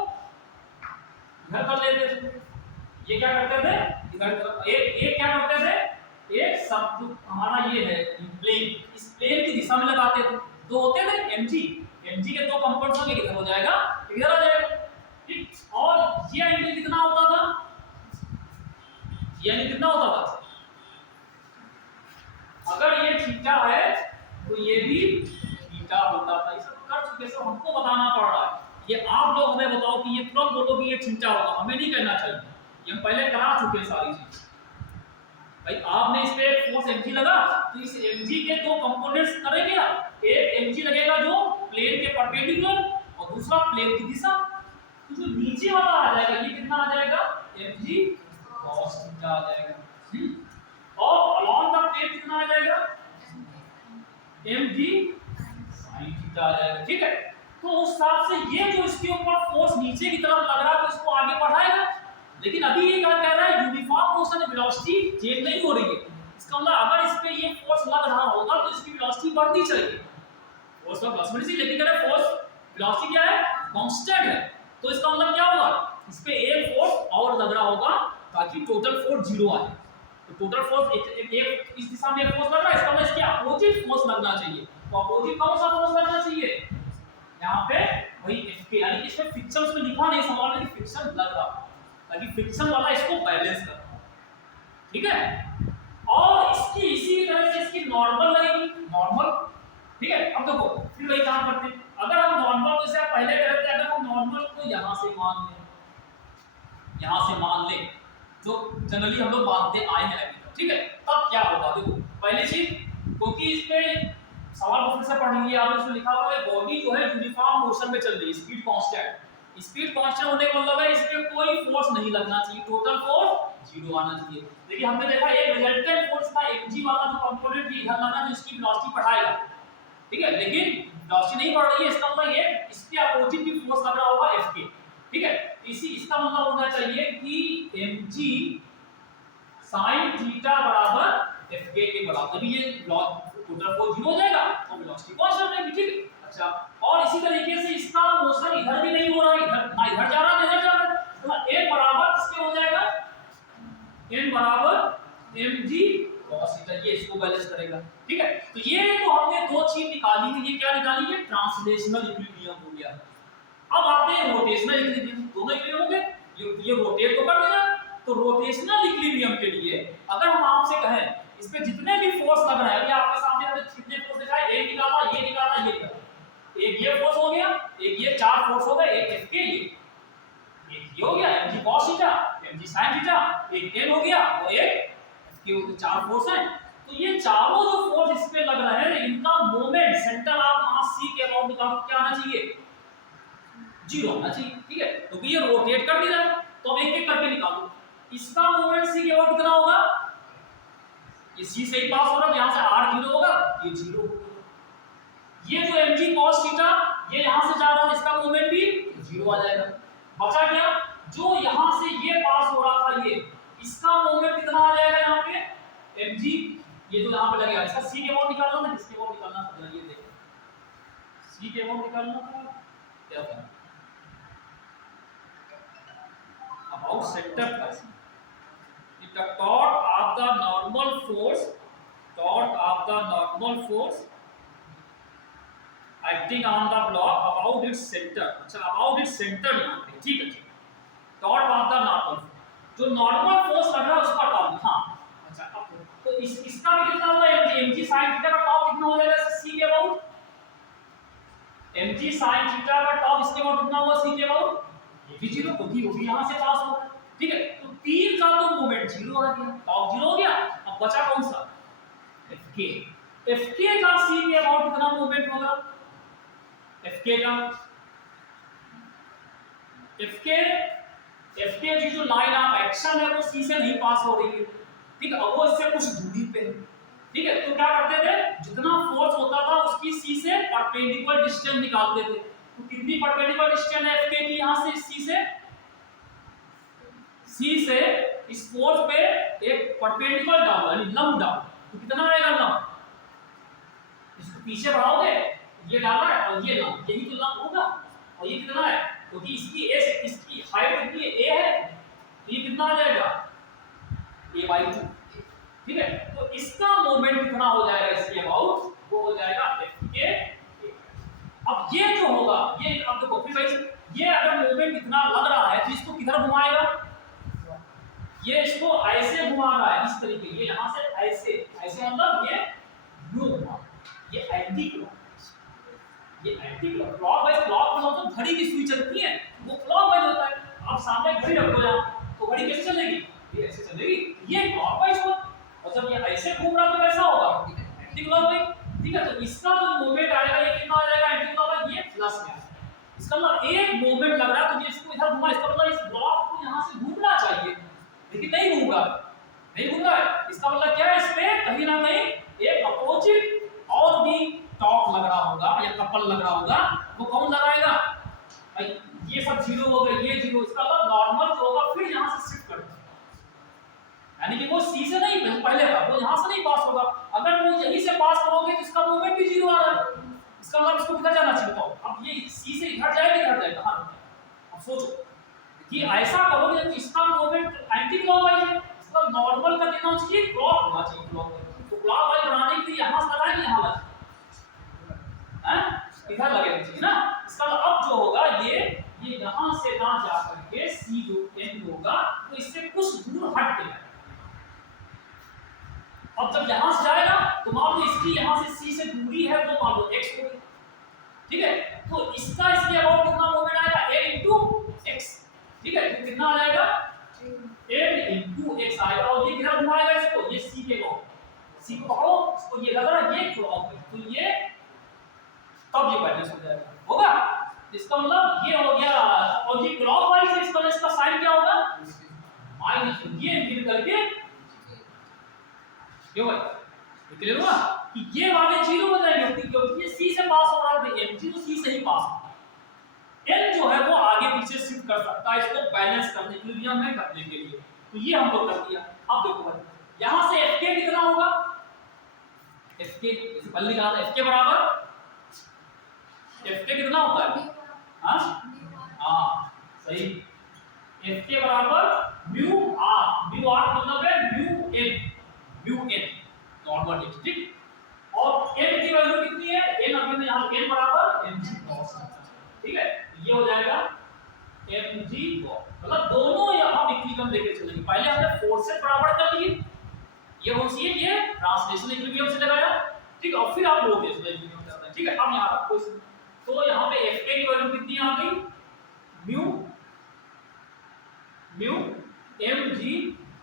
इधर कर लेते थे, ये क्या करते थे इधर, एक क्या करते थे, एक सब हमारा ये है प्लेन, इस प्लेन की दिशा में लगाते थे, दो होते थे mg के दो कंपोनेंट्स होंगे, इधर हो जाएगा इधर आ जाएगा, ठीक। और ये एंगल कितना होता था, ये एंगल कितना होता था, अगर ये थीटा है तो ये भी थीटा होता था, ये सब कर चुके, सब हमको बताना पड़ रहा है, ये आप लोग हमें बताओ कि ये तुरंत बोलो कि ये थीटा होगा, हमें नहीं कहना चाहिए, ये हम पहले करा चुके सारी चीज। भाई आपने इस पे एक फोर्स mg लगा तो इस mg के दो कंपोनेंट्स करेंगे आप, एक mg लगेगा जो प्लेन के परपेंडिकुलर और दूसरा प्लेन की दिशा, तो जो नीचे वाला आ जाएगा ये कितना आ जाएगा mg cos थीटा आ जाएगा, और अलॉन्ग द प्लेन कितना आ जाएगा mg sin थीटा आ जाएगा, ठीक है। तो उस हिसाब से ये जो इसके ऊपर फोर्स नीचे की तरफ लग रहा है तो इसको आगे बढ़ाएगा, लेकिन अभी ये क्या कह रहा है यूनिफॉर्म मोशन वेलोसिटी चेंज नहीं हो रही है, इसका मतलब अगर इस पे ये फोर्स लग रहा होगा तो इसकी वेलोसिटी बढ़ती चलेगी, फोर्स का वेलोसिटी, लेकिन अगर फोर्स वेलोसिटी क्या है कांस्टेंट है, तो इसका मतलब क्या होगा इस पे एक फोर्स और लग रहा होगा ताकि टोटल फोर्स 0 आ जाए, तो टोटल फोर्स एक इस दिशा में एक फोर्स लग रहा है, इसका मतलब इसके अपोजिट फोर्स लगना चाहिए, तो अपोजिट कौन सा फोर्स लगना चाहिए, यहाँ पे वही F यानी कि इसमें फ्रिक्शन में लिखा नहीं सवाल में कि फ्रिक्शन लग रहा है, ताकि फ्रिक्शन वाला इसको बैलेंस करना, ठीक है। और इसकी इसी तरह से इसकी नॉर्मल लगेगी, नॉर्मल, ठीक है। अब देखो फिर वही काम करते हैं, अगर हम नॉर्मल को जैसे पहले करते थे, अगर हम नॉर्मल को यहाँ से मान लें, यहाँ से मान लें जो जनरली हम लोग मानते आए हैं अभी तक, ठीक है, तब क्या होगा देखो, पहली चीज क्योंकि इस पे सवाल को फिर से पढ़ लीजिए आप, इसमें लिखा हुआ है बॉडी जो है यूनिफॉर्म मोशन में चल रही है, स्पीड कांस्टेंट, स्पीड कांस्टेंट होने का मतलब है इस पे कोई फोर्स नहीं लगना चाहिए, टोटल फोर्स 0 आना चाहिए, लेकिन हमने देखा एक रिजल्टेंट फोर्स था mg वाला जो कंपोनेंट भी इधर लगा जो इसकी वेलोसिटी बढ़ाएगा, ठीक है, लेकिन वेलोसिटी नहीं बढ़ रही है, इसका मतलब ये इसके अपोजिट भी फोर्स लग रहा होगा F ठीक है, इसी इसका मतलब होना चाहिए कि mg sin थीटा बराबर F के बराबर, ये टोटल फोर्स 0 हो जाएगा तो वेलोसिटी कांस्टेंट रहेगी, ठीक है। अच्छा, और इसी तरीके से इसका मोशन इधर भी नहीं हो रहा है, इधर ना इधर जा रहा है ना इधर जा रहा है, तो n बराबर किसके हो जाएगा, n बराबर mg cos थीटा, ये इसको बैलेंस करेगा, ठीक है। तो ये तो हमने दो चीज निकाली है, ये क्या निकाली है, ट्रांसलेशनल इक्विलिब्रियम हो गया। अब आते हैं रोटेशनल इक्विलिब्रियम, दोनों इक्विलिब्रियम हो गए, ये रोटेट तो कर देगा, तो रोटेशनल इक्विलिब्रियम के लिए अगर हम आपसे कहें इस पे जितने भी फोर्स लग रहा है, ये आपके सामने हमने कितने फोर्स दिखाए, एक निकाला, ये निकाला, ये निकाला, एक ये फोर्स हो गया, एक ये चार फोर्स हो गए, एक F के ये हो गया mg cos theta, mg sin theta, एक n हो गया और एक F के हो गए, चार फोर्स हैं। तो ये चारों जो फोर्स इस पे लग रहे हैं इनका moment centre of mass c के अबाउट निकालो, क्या आना चाहिए, 0 आना चाहिए, ठीक है, क्योंकि ये रोटेट कर दिया है, तो अब एक एक करके निकालो, इसका मोमेंट c के अबाउट कितना होगा, ये c से ही पास हो रहा है, यहां से r 0 होगा, ये 0 होगा, ये जो mg cos थीटा ये यहां से जा रहा है, इसका मोमेंट भी 0 आ जाएगा, बचा क्या, जो यहां से ये पास हो रहा था ये, इसका मोमेंट कितना आ जाएगा यहाँ पे mg, ये जो यहाँ पे लगेगा, इसका c के अबाउट निकालना था, किसके अबाउट निकालना था, ये देखो c के अबाउट निकालना था, क्या था, अबाउट सेंटर का the torque of the normal force, torque of the normal force acting on the block about its center, अच्छा about its center यहाँ पे, ठीक है, torque of the normal, जो normal force लग रहा है उसका टर्म, हाँ, अच्छा अब इसका भी कितना होगा mg sin थीटा का टॉप कितना हो जाएगा c के अबाउट mg sin थीटा का टॉप इसके अबाउट कितना होगा c के अबाउट ये भी 0 क्योंकि वो भी यहां से पास होगा। ठीक है, तो 3 का तो मोमेंट 0 आ गया, टॉप 0 हो गया। अब बचा कौन सा fk। fk का c के अबाउट कितना मोमेंट होगा fk का fk की जो लाइन ऑफ एक्शन है वो c से नहीं पास हो रही है। ठीक है, अब वो इससे कुछ दूरी पे है। ठीक है, तो क्या करते थे जितना फोर्स होता था उसकी c से परपेंडिकुलर डिस्टेंस निकालते थे। तो कितनी परपेंडिकुलर डिस्टेंस है fk की यहां से c से इस फोर्स पे एक परपेंडिकुलर डाल यानी लंब डाल, तो कितना आएगा लंब, इसको पीछे बढ़ाओगे ये डाला है और ये लंब, यही तो लंब होगा। और ये कितना है क्योंकि इसकी a से इसकी हाइट कितनी है a है, तो ये कितना आ जाएगा a/2। ठीक है, तो इसका मोमेंट कितना हो जाएगा इसके अबाउट, वो हो जाएगा fk। अब ये जो होगा ये अब देखो फिर भाई ये अगर मोमेंट इतना लग रहा है तो इसको किधर घुमाएगा, ये इसको ऐसे घुमा रहा है इस तरीके, ये यहां से ऐसे ऐसे मतलब ये यू घुमा, ये एंटी क्लॉकवाइज मतलब घड़ी की सुई चलती है वो क्लॉकवाइज होता है। आप सामने घड़ी रखो यहां तो घड़ी कैसे चलेगी, ये ऐसे चलेगी, ये क्लॉकवाइज होगा। और जब ये ऐसे घूम रहा तो कैसा होगा एंटी क्लॉकवाइज। ठीक है, तो इसका जो मोमेंट आएगा ये कितना आ जाएगा एंटी क्लॉकवाइज, ये प्लस में। इसका मतलब एक मोमेंट लग रहा है तो ये इसको इधर घुमा, इसका मतलब इस ब्लॉक को यहां से घूमना चाहिए लेकिन नहीं घूम रहा है। इसका मतलब क्या है, इस पे कहीं ना कहीं एक अपोजिट और भी टॉर्क लग रहा होगा या कपल लग रहा होगा, वो कौन लगाएगा भाई, ये सब 0 हो गए, ये 0, इसका मतलब नॉर्मल जो होगा फिर यहां से शिफ्ट कर देगा, यानी कि वो c से नहीं पहले था वो यहां से नहीं पास होगा। अगर वो यहीं से पास करोगे तो इसका मूवमेंट भी 0 आ रहा है, इसका मतलब इसको किधर जाना चाहिए बताओ। अब ये c से इधर जाएगा कहां, अब सोचो कि ऐसा करोगे तो इसका मूवमेंट एंटी क्लॉकवाइज है, इसका नॉर्मल का कितना चाहिए क्लॉक होना चाहिए, क्लॉकवाइज। तो क्लॉकवाइज बनाने के लिए यहां से लगाएंगे, यहां लगा हैं इधर लगे चाहिए ना। इसका अब जो होगा ये यहां से ना जा करके c जो n होगा तो इससे कुछ दूर हट के अब जब यहां से जाएगा तो मान लो इसकी यहां से c से दूरी है वो मान लो x होगी। ठीक है, तो इसका इसके अबाउट कितना मोमेंट आएगा a x। ठीक है, तो कितना आ जाएगा n x आएगा और ये किधर घुमाएगा इसको, ये c के अबाउट, c को पकड़ो इसको, ये लग रहा है ये क्लॉक है तो ये तब ये बैलेंस हो जाएगा होगा। इसका मतलब ये हो गया और ये क्लॉकवाइज है, इसका इसका साइन क्या होगा माइनस, ये फिर करके क्यों भाई क्लियर हुआ कि ये वाले 0 हो जाएंगे क्योंकि ये c से पास हो रहा है, mg तो c से ही पास हो, n जो है वो आगे पीछे शिफ्ट कर सकता है इसको बैलेंस करने के लिए, हमें करने के लिए, तो ये हम लोग कर दिया। अब देखो भाई यहां से fk कितना होगा, fk जैसे पहले निकाला था fk बराबर fk कितना होता है हां सही, fk बराबर म्यू r मतलब है म्यू n नॉर्मल डिस्क। ठीक, और n की वैल्यू कितनी है, n हमने यहां n बराबर mg cos। ठीक है, ये हो जाएगा mg cos, मतलब दोनों यहां इक्विलिब्रियम लेके चलेंगे। पहले हमने फोर्सेस बराबर कर लिए, ये कौन सी है, ये ट्रांसलेशनल इक्विलिब्रियम से लगाया। ठीक, और फिर आप रोटेशनल इक्विलिब्रियम करते हैं। ठीक है, अब यहां रखो इसे, तो यहां पे fk की वैल्यू कितनी आ गई mu mg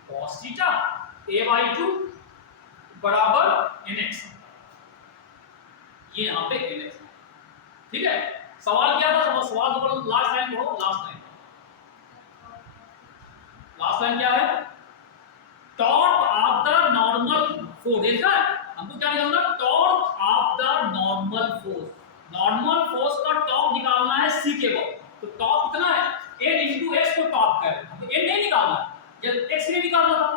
cos theta a/2 बराबर nx, ये यहां पे nx। ठीक है, सवाल क्या था, सवाल तो लास्ट लाइन पढ़ो, लास्ट लाइन क्या है, torque of the normal force, देखा हमको क्या निकालना, torque of the normal force का टॉर्क निकालना है c के बाद, तो टॉर्क कितना है n x को टॉर्क करें, तो n नहीं निकालना, जब x नहीं निकालना था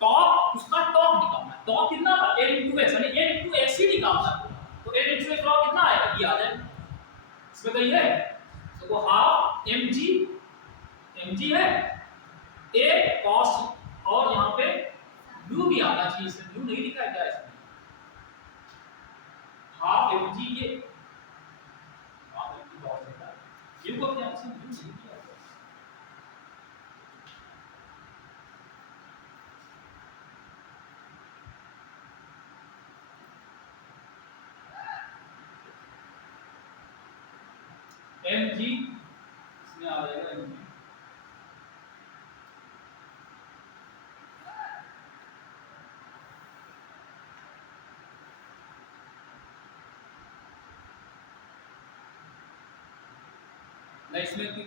टॉर्क, उसका टॉर्क निकालना है, टॉर्क कितना था n x, यानी n x ही निकालना है, तो n x टॉर्क कितना आएगा, ये आ जाएगा इसमें कहीं है, तो वो हाफ mg है a cos, और यहां पे u भी आना चाहिए, इसमें u नहीं लिखा है क्या, इसमें हाफ mg, ये half mg cos theta, u को क्या से u नहीं किया, mg इसमें आ जाएगा mg,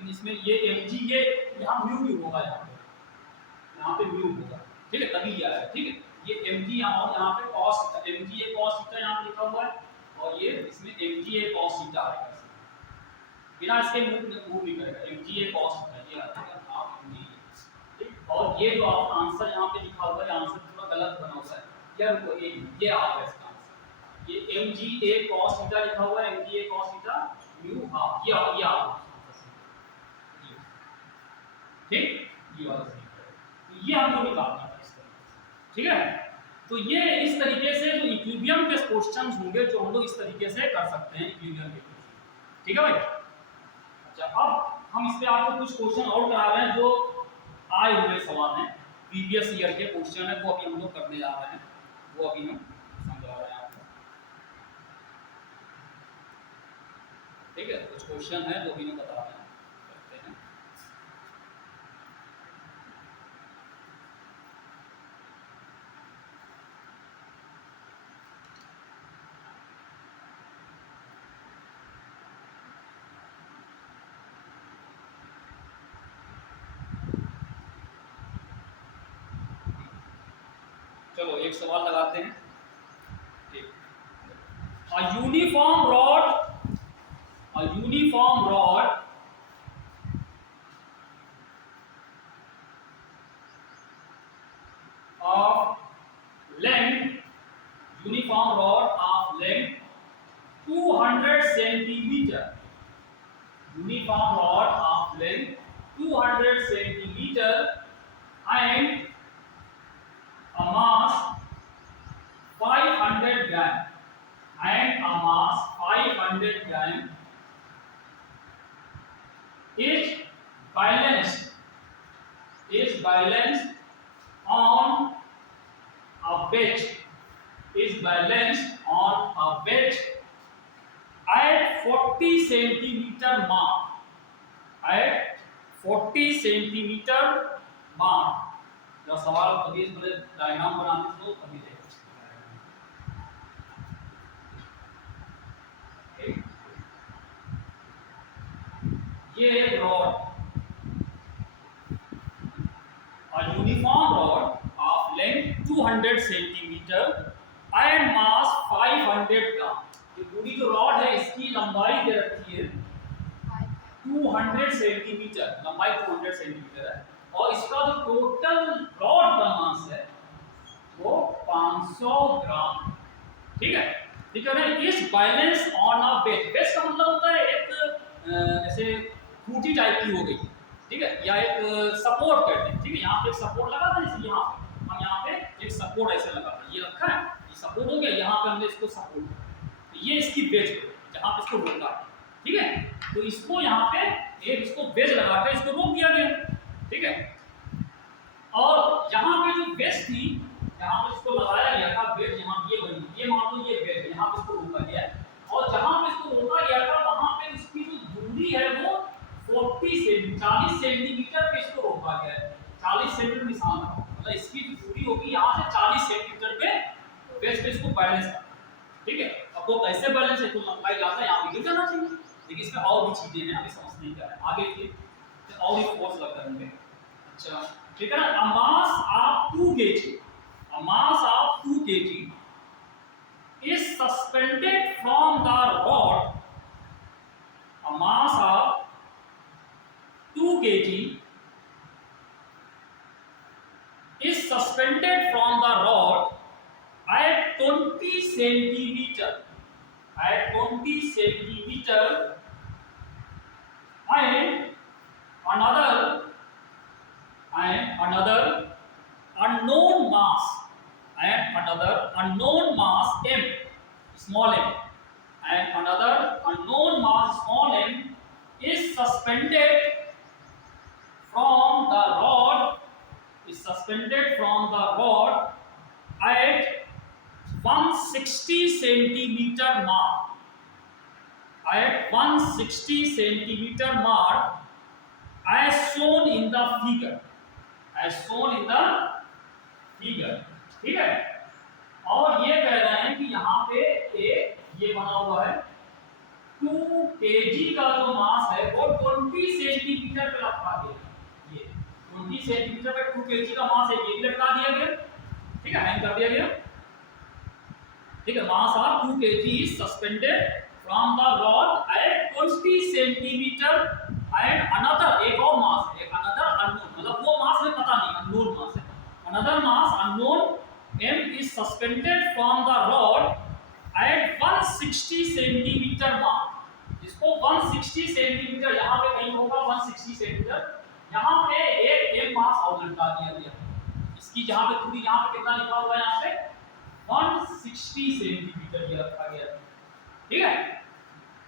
इसमें ये mg, ये यहाँ म्यू भी होगा, यहाँ पे म्यू होगा, ठीक है, तभी ये आया, ठीक है। ये mg यहाँ पे cos theta, mg a cos theta यहाँ लिखा हुआ है, और ये इसमें mg a cos थीटा आएगा, बिना इसके मूव नहीं करेगा, mg a cos थीटा ये आ जाएगा हाफ mg, ठीक। और ये जो आप आंसर यहाँ पे लिखा हुआ है, आंसर थोड़ा गलत बना हुआ है, क्या रुको, ये आ गया इसका आंसर, ये mg a cos थीटा लिखा हुआ है, mg a cos theta mu half, ये आ गया, ठीक, ये वाला सही है, ये हमको निकालना है इस तरीके से, ठीक है। तो ये इस तरीके से जो इक्विलिब्रियम के क्वेश्चंस होंगे जो हम लोग इस तरीके से कर सकते हैं इक्विलिब्रियम के क्वेश्चन, ठीक है भाई। अच्छा, अब हम इस पे आपको कुछ क्वेश्चन और करा रहे हैं जो आए हुए सवाल हैं, प्रीवियस ईयर के क्वेश्चन है, वो अभी हम लोग करने जा रहे हैं, वो अभी हम समझा रहे हैं आपको, ठीक है। कुछ क्वेश्चन है जो अभी हम बता रहे हैं, करते हैं। चलो एक सवाल लगाते हैं, A uniform rod of length 200 centimeter, uniform rod of length 200 centimeter and a mass 500 gram, and a mass 500 gram is balanced on a bench, at 40 centimeter mark, at 40 centimeter mark। जब सवाल कभी इसमें डायग्राम बनाते तो कभी देखो, ये एक rod, a uniform rod of length 200 centimeter and mass 500 ग्राम। ये पूरी जो रॉड है इसकी लंबाई दे रखी है 200 सेंटीमीटर, लंबाई 200 सेंटीमीटर है, और इसका जो टोटल रॉड का मास है वो 500 ग्राम, ठीक है, ठीक है ना। इस balance on a base, base का मतलब होता है एक जैसे खूंटी टाइप की हो गई, ठीक है, या एक सपोर्ट कहते हैं, ठीक है। यहाँ पे एक सपोर्ट लगा था, इसलिए यहाँ पे हम यहाँ पे एक सपोर्ट ऐसे लगा था, ये रखा है, ये सपोर्ट हो गया, यहाँ पे हमने इसको सपोर्ट, ये इसकी बेस जहाँ पे इसको रोका, ठीक है। तो इसको यहाँ पे एक इसको बेस लगा के इसको रोक दिया गया, ठीक है। और यहाँ पे जो बेस थी, यहाँ पे इसको लगाया गया था बेस, यहाँ ये बनी, ये मान लो ये बेस है, यहाँ पे इसको रोका गया, और जहाँ पे इसको रोका गया था वहाँ पे इसकी जो दूरी है वो 40 सेंटीमीटर पे इसको रोका गया है, 40 सेंटीमीटर निशान है, मतलब इसकी जो दूरी होगी यहाँ से 40 सेंटीमीटर पे बेस पे इसको बैलेंस करना, ठीक है। अब वो कैसे बैलेंस है तो लंबाई ज़्यादा यहाँ पे गिर जाना चाहिए, लेकिन इसमें और भी चीजें हैं, अभी समझने क्या है आगे के और एक फोर्स लग करेंगे। अच्छा, ठीक है ना। A mass of 2 kg, a mass of 2 kg is suspended from the rod, a mass of 2 kg is suspended from the rod at 20 centimeter, at 20 centimeter, and another unknown mass, and another unknown mass m, small m, and another unknown mass small m is suspended from the rod, at 160 centimeter mark, at 160 centimeter mark as shown in the figure, as shown in the figure, ठीक है। और ये कह रहे हैं कि यहाँ पे ये बना हुआ है 2 kg का जो मास है वो 20 सेंटीमीटर पे रखा गया। ये 20 सेंटीमीटर पे 2 kg का मास है, ये भी लटका दिया गया, ठीक है, हैंग कर दिया गया, ठीक है। Mass of 2 kg is suspended from the rod at 20 centimeter and another, एक और मास है, another unknown, मतलब वो मास हमें पता नहीं, unknown मास है, another mass unknown m is suspended from the rod at 160 centimeter mark, जिसको 160 सेंटीमीटर यहाँ पे कहीं होगा 160 सेंटीमीटर, यहाँ पे एक m मास और लटका दिया गया। इसकी जहाँ पे दूरी यहाँ पे कितना लिखा हुआ है, यहाँ पे 160 सेंटीमीटर ये रखा गया, ठीक है।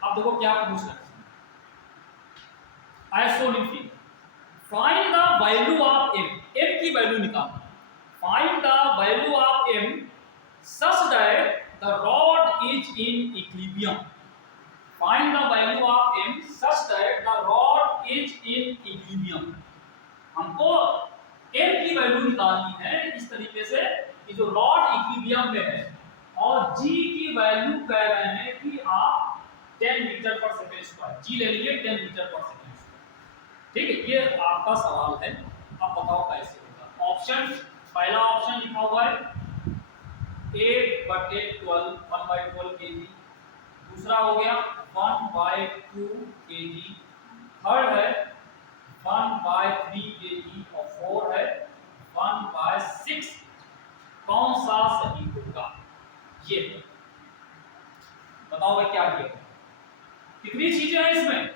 अब देखो क्या पूछ रहा है, आइसोनिफिक find the value of m, m की वैल्यू निकालना, find the value of m such that the rod is in equilibrium, find the value of m such that the rod is in equilibrium। हमको m की वैल्यू निकालनी है इस तरीके से कि जो रॉड इक्विलिब्रियम में है, और g की वैल्यू कह रहे हैं कि आप 10 मीटर पर सेकंड स्क्वायर, g ले लीजिए 10 मीटर पर सेकंड स्क्वायर, ठीक है। ये आपका सवाल है, अब बताओ कैसे होगा। ऑप्शन, पहला ऑप्शन लिखा हुआ है 8/12 1/12 kg, दूसरा हो गया 1/2 kg, थर्ड है 1/3 kg, और फोर है 1/6। कौन सा सही होगा, ये बताओ भाई क्या किया। कितनी चीजें हैं इसमें,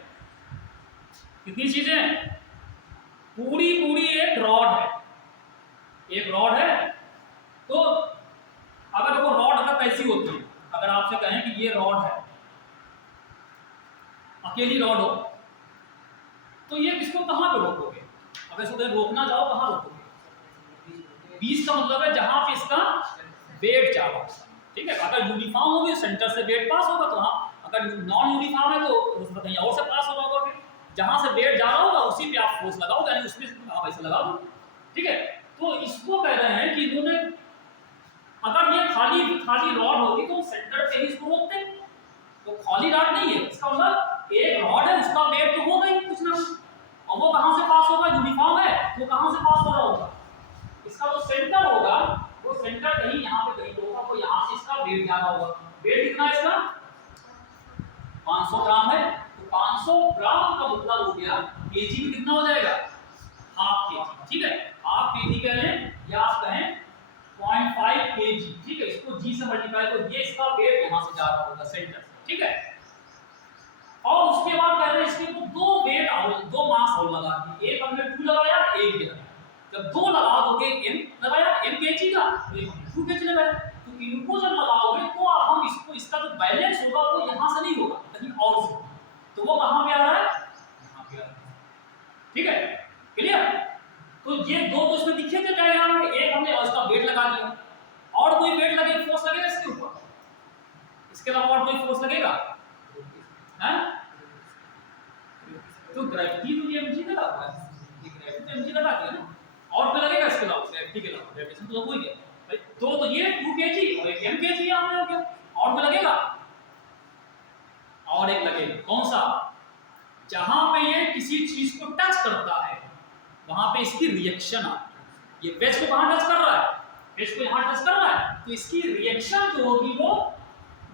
कितनी चीजें हैं, पूरी पूरी एक रॉड है, एक रॉड है। तो अगर वो रॉड अगर कैसी होती है, अगर आपसे कहें कि ये रॉड है, अकेली रॉड हो, तो ये किसको कहां पे रोकोगे, अगर इसको रोकना चाहो कहां रोकोगे, बीच का मतलब है जहां पे इसका वेट जा रहा है, ठीक है। अगर यूनिफॉर्म होगी सेंटर से वेट पास होगा तो हाँ, अगर नॉन यूनिफॉर्म है तो उसमें कहीं और से पास हो रहा होगा, जहां से वेट जा रहा होगा उसी पे आप फोर्स लगाओगे, यानी उसमें आप ऐसे लगा दो, ठीक है। तो इसको कह रहे हैं कि इन्होंने, अगर ये खाली रॉड होगी तो सेंटर पे ही इसको रोकते, तो खाली रॉड नहीं है, इसका मतलब एक रॉड है, उसका वेट तो होगा ही कुछ ना, और वो कहां से पास होगा, यूनिफॉर्म है वो कहां से पास हो रहा होगा, इसका जो सेंटर होगा वो सेंटर कहीं यहाँ पे कहीं होगा, तो यहाँ से इसका वेट ज्यादा होगा। वेट कितना है इसका, 500 ग्राम है, तो 500 ग्राम का मतलब हो गया केजी में कितना हो जाएगा, हाफ केजी, ठीक है। हाफ केजी कह लें या आप कहें 0.5 केजी, ठीक है। इसको जी से मल्टीप्लाई, तो ये इसका वेट यहाँ से जा रहा होगा सेंटर से, ठीक है। और उसके बाद कह रहे हैं इसके को दो वेट और दो मास और लगा दिए, एक हमने 2 लगाया, एक भी लगाया, जब दो लगा दोगे m लगाया m केजी का, तो एक हमने 2 केजी लगाया, तो इनको जब लगाओगे तो हम इसको, इसका जो बैलेंस होगा वो यहाँ से नहीं होगा, कहीं और से, तो वो कहाँ पे आ रहा है, यहाँ पे आ रहा है, ठीक है, क्लियर। तो ये दो तो इसमें दिखे थे डायग्राम में, एक हमने उसका वेट लगा दिया, और कोई वेट लगे, फोर्स लगेगा इसके ऊपर, इसके अलावा और कोई फोर्स लगेगा, हैं, तो ग्रेविटी तो ये mg लगा हुआ है, ये ग्रेविटी mg लगा दिया ना, और कोई लगेगा इसके अलावा, ग्रेविटी के अलावा, ग्रेविटेशन तो हो ही गया भाई, तो ये 2 kg और एक m kg यहाँ पे हो गया, और कोई लगेगा, और एक लगेगा, कौन सा, जहां पे ये किसी चीज को टच करता है वहां पे इसकी रिएक्शन आती है, ये वेज को कहां टच कर रहा है, वेज को यहां टच कर रहा है, तो इसकी रिएक्शन जो होगी वो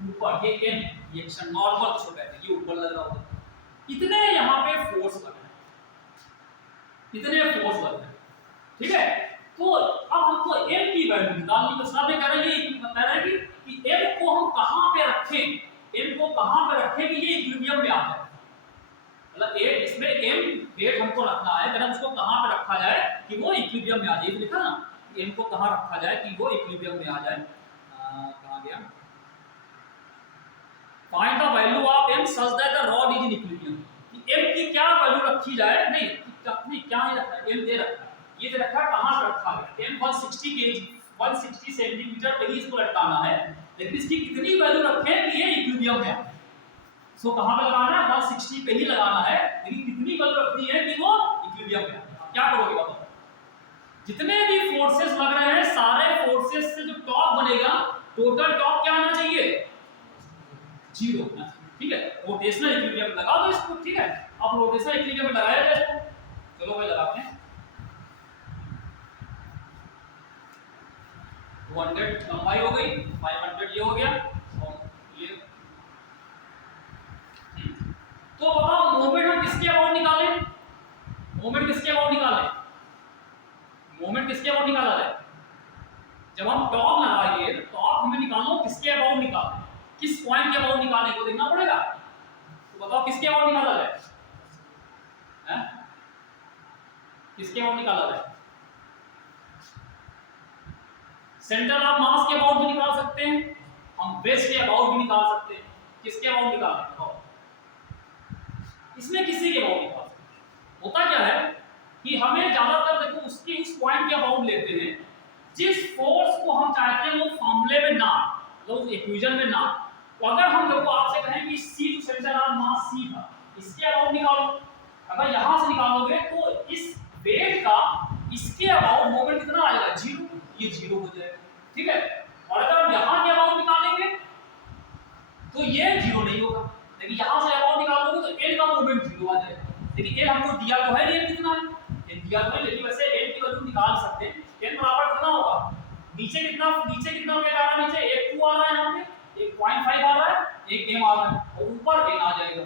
ऊपर, ये n रिएक्शन नॉर्मल जिसको कहते हैं, ये ऊपर लग रहा होगा, इतने यहाँ पे फोर्स लग रहे हैं, इतने फोर्स लग रहे हैं, ठीक है। तो अब हमको m की वैल्यू निकालनी, तो साहब कह रहे हैं, ये बता रहा है कि m को हम कहां पे रखें, m को कहां पे रखें कि ये इक्विलिब्रियम में आ जाए, मतलब इसमें m वेट हमको रखना है, अगर उसको कहां पे रखा जाए कि वो इक्विलिब्रियम में आ जाए, लिखा ना m को कहां रखा जाए कि वो इक्विलिब्रियम में आ जाए, कहां गया, find the value of m such that the rod is in equilibrium, m की क्या वैल्यू रखी जाए, नहीं कितनी क्या नहीं रखा है, m दे रखा है, ये दे रखा है, कहां पे रखा है, m 160 kg 160 सेंटीमीटर पे ही इसको लटकाना है, लेकिन इसकी कितनी वैल्यू रखें कि ये इक्विलिब्रियम में आए, सो कहां पे लगाना है, 160 पे ही लगाना है, लेकिन कितनी बल रखनी है कि वो इक्विलिब्रियम में आए। क्या करोगे बताओ, जितने भी फोर्सेस लग रहे हैं सारे फोर्सेस से जो टॉर्क बनेगा, टोटल टॉर्क क्या आना चाहिए, 0 होना चाहिए। ठीक है, रोटेशनल इक्विलिब्रियम लगा दो इसको। ठीक है, अब रोटेशनल इक्विलिब्रियम लगाया जाए इसको, चलो भाई लगाते हैं। 200 लंबाई हो गई, 500 ये हो गया, और ये तो बताओ मोमेंट हम किसके अबाउट निकालें, मोमेंट किसके अबाउट निकालें, मोमेंट किसके अबाउट निकाला जाए, जब हम टॉर्क लगाएंगे तो टॉर्क हमें निकालना किसके अबाउट निकालें, किस पॉइंट के अबाउट निकालने को देखना पड़ेगा। तो बताओ किसके अबाउट निकाला जाए, हैं? किसके अबाउट निकाला जाए, सेंटर ऑफ मास के अबाउट भी निकाल सकते हैं, हम बेस के अबाउट भी निकाल सकते हैं, किसके अबाउट निकालें बताओ, इसमें किसी के अबाउट निकाल सकते हैं। होता क्या है कि हमें ज्यादातर देखो उसके उस पॉइंट के अबाउट लेते हैं जिस फोर्स को हम चाहते हैं वो फॉर्मूले में ना, मतलब इक्वेशन में ना। तो अगर हम लोग आपसे कहें कि C जो सेंटर ऑफ मास C था, इसके अबाउट निकालो, अगर यहां से निकालोगे तो इस वेट का इसके अबाउट मोमेंट कितना आएगा, 0, ये 0 हो जाएगा। ठीक है, और अगर हम यहां के अबाउट निकालेंगे तो ये 0 नहीं होगा, लेकिन यहां से अबाउट निकालोगे तो L का मोमेंट 0 आ जाएगा। लेकिन L हमको दिया तो है नहीं, L कितना है, L दिया तो है, लेकिन वैसे L की वैल्यू निकाल सकते हैं। L बराबर कितना होगा, नीचे कितना वेट आ रहा है, नीचे 1 2 आ रहा है, यहां पे 1.5 आ रहा है, 1 m आ रहा है, और ऊपर n आ जाएगा।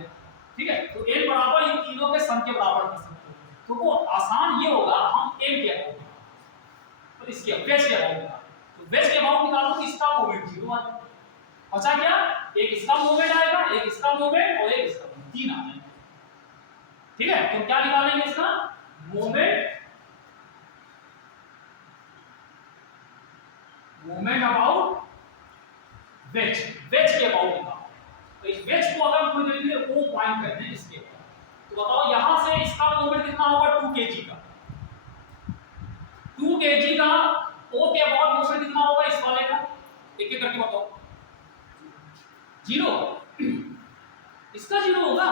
ठीक है, तो L बराबर इन तीनों के सम के बराबर कर सकते हो। तो वो आसान ये होगा, हम L के अबाउट और इसके वेज के अबाउट निकाल, तो वेज के अबाउट निकालो तो इसका मोमेंट 0 आ जाएगा। बचा क्या, एक इसका मोमेंट आएगा, एक इसका मोमेंट और एक इसका, 3 आ जाएगा। ठीक है, तो क्या निकालेंगे इसका मोमेंट अबाउट वेज, वेज के अबाउट निकालो। तो इस वेज को अगर कोई देखेंगे वो पॉइंट करते हैं इसके, तो बताओ यहां से इसका मोमेंट कितना होगा, 2 kg का, 2 kg का O के अबाउट मोशन कितना होगा इस वाले का, एक एक करके बताओ। 0, इसका 0 होगा,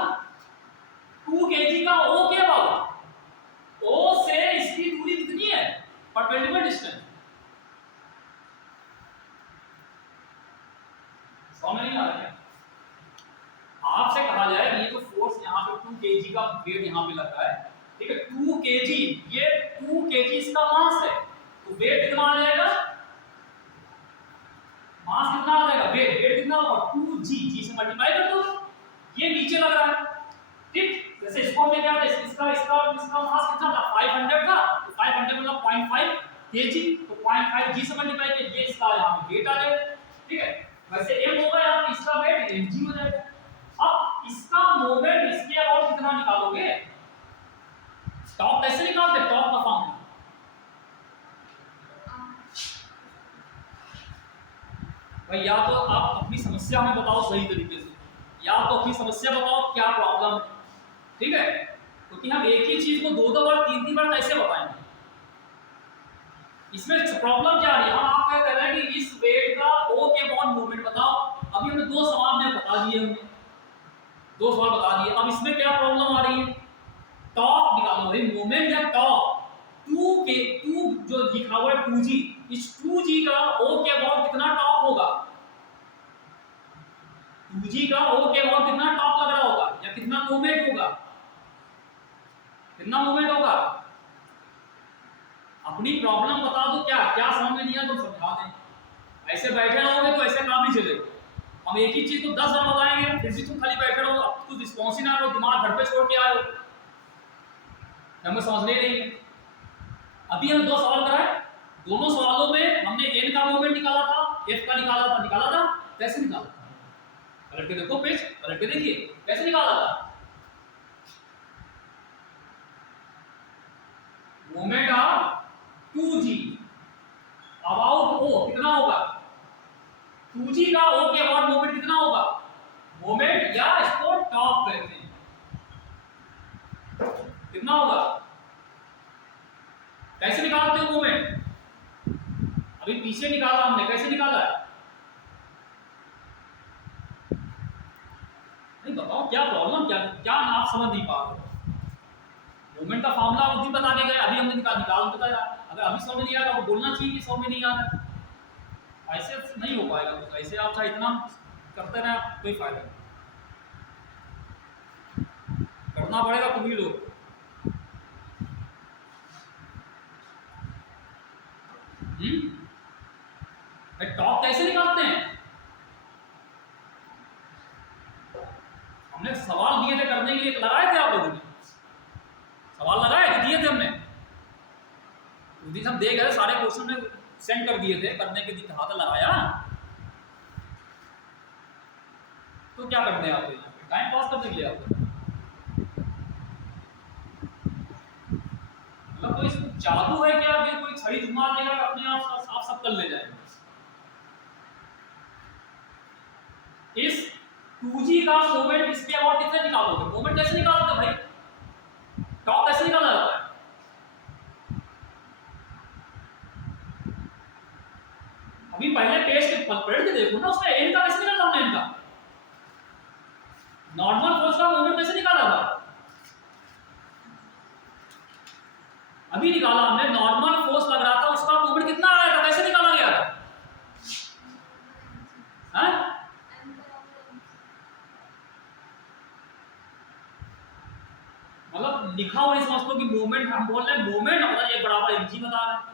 2 kg का O के अबाउट, O से इसकी दूरी कितनी है, परपेंडिकुलर डिस्टेंस, समझ नहीं आ रहा है। आपसे कहा जाए कि ये तो फोर्स यहाँ पे 2 kg का वेट यहाँ पे लग रहा है, ठीक है, 2 kg, ये 2 kg इसका मास है, तो वेट कितना आ जाएगा, मास कितना आ जाएगा, वेट कितना होगा, 2g, g से मल्टीप्लाई कर दो, ये नीचे लग रहा है। ठीक, जैसे इसको में क्या था, इसका मास कितना था, 500 था, तो 500 मतलब 0.5 kg, तो 0.5 g से मल्टीप्लाई किया, ये इसका यहाँ पे वेट आ जाएगा। ठीक है, वैसे m होगा यहाँ पे, इसका वेट mg हो जाएगा। अब इसका मोमेंट इसके अबाउट कितना निकालोगे, टॉप कैसे निकालते हैं, टॉप का फॉर्मूला, भाई या तो आप अपनी समस्या में बताओ सही तरीके से, या तो अपनी समस्या बताओ क्या प्रॉब्लम है। ठीक है, क्योंकि हम एक ही चीज को 2 बार 3 बार कैसे बताएंगे, इसमें प्रॉब्लम क्या आ रही है, हम आप क्या कह रहे हैं कि इस वेट का O के अबाउट मूवमेंट बताओ। अभी हमने 2 सवाल में बता दिए, हमने 2 सवाल बता दिए, अब इसमें क्या प्रॉब्लम आ रही है, टॉर्क निकालो भाई, मोमेंट या टॉर्क, 2 जो लिखा हुआ है 2g, इस 2g का O के अबाउट कितना टॉर्क होगा, 2g का O के अबाउट कितना टॉर्क लग रहा होगा, या कितना मोमेंट होगा, कितना मोमेंट होगा, अपनी प्रॉब्लम बता दो, क्या क्या समझ में नहीं आया तो समझा दें। ऐसे बैठे रहोगे तो ऐसे काम नहीं चलेगा, हम एक ही चीज को 10 बार बताएंगे फिर भी तुम खाली बैठे रहो, अब कुछ रिस्पॉन्स ही ना हो, दिमाग घर पे छोड़ के आए हो, हमें समझने नहीं है। अभी हम 2 सवाल कराए, दोनों सवालों में हमने n का मोमेंट निकाला था, f का निकाला था, कैसे निकाला था, पलट के देखो पेज, पलट के देखिए कैसे निकाला था, moment of 2g about O कितना होगा, 2g का O के अबाउट मोमेंट कितना होगा, मोमेंट या इसको टॉर्क कहते हैं, कितना होगा, कैसे निकालते हो मोमेंट, अभी पीछे निकाला हमने, कैसे निकाला है, अभी बताओ क्या प्रॉब्लम, क्या क्या आप समझ नहीं पा रहे हो। मूवमेंट का फॉर्मूला उस दिन बता के गए, अभी हमने निकाल बताया। अगर अभी समझ नहीं आया तो बोलना चाहिए कि समझ में नहीं आ रहा है। ऐसे नहीं हो पाएगा कुछ, ऐसे आप चाहे इतना करते रहे कोई फायदा नहीं, करना पड़ेगा तुम ही लोग। टॉप कैसे निकालते हैं? हमने सवाल दिए थे करने के लिए, लगाए थे आप लोगों ने सवाल, लगाए थे, दिए थे हमने उस दिन, हम दे गए सारे क्वेश्चन में सेंड कर दिए थे, करने के लिए कहा था, लगाया। तो क्या करते हैं आप यहाँ पे, टाइम पास करने के लिए आपको, मतलब कोई जादू है क्या, अभी कोई छड़ी घुमा देगा अपने आप सब कर ले जाएगा। इस 2G का मोमेंट इसके अबाउट कितने निकालोगे? मोमेंट कैसे निकालते भाई, टॉप कैसे निकाला जाता है? अभी पहले पेज के पढ़ के देखो ना, उसमें एन का कैसे निकाला हमने, इनका नॉर्मल फोर्स का मोमेंट कैसे निकाला था? अभी निकाला हमने, नॉर्मल फोर्स लग रहा था, उसका मोमेंट कितना आया था, कैसे निकाला गया था? मतलब लिखा हुआ नहीं समझते कि मूवमेंट, हम बोल रहे हैं मूवमेंट मतलब एक बराबर mg बता रहे हैं।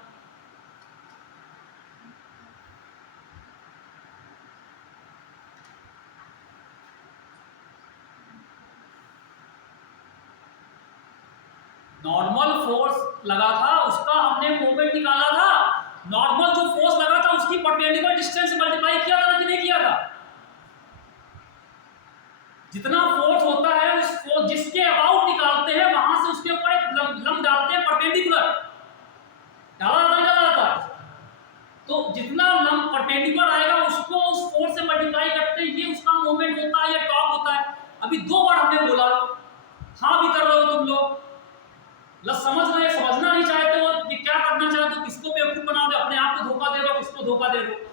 नॉर्मल फोर्स लगा था, उसका हमने मोमेंट निकाला था, नॉर्मल जो फोर्स लगा था उसकी परपेंडिकुलर डिस्टेंस से मल्टीप्लाई किया था कि नहीं किया था? जितना फोर्स होता है उस फोर्स जिसके अबाउट निकालते हैं वहां से उसके ऊपर एक लंब डालते हैं परपेंडिकुलर, डाला जाता है। तो जितना लंब परपेंडिकुलर आएगा उसको उस फोर्स से मल्टीप्लाई करते हैं, ये उसका मोमेंट होता है, ये टॉप होता है। अभी दो बार हमने बोला, हाँ भी कर रहे हो तुम लोग, समझ रहे, समझना नहीं चाहते हो कि क्या करना चाहते हो, किसको बेवकूफ बना दो, अपने आप को धोखा दे रहे हो, किसको धोखा दे रहे हो।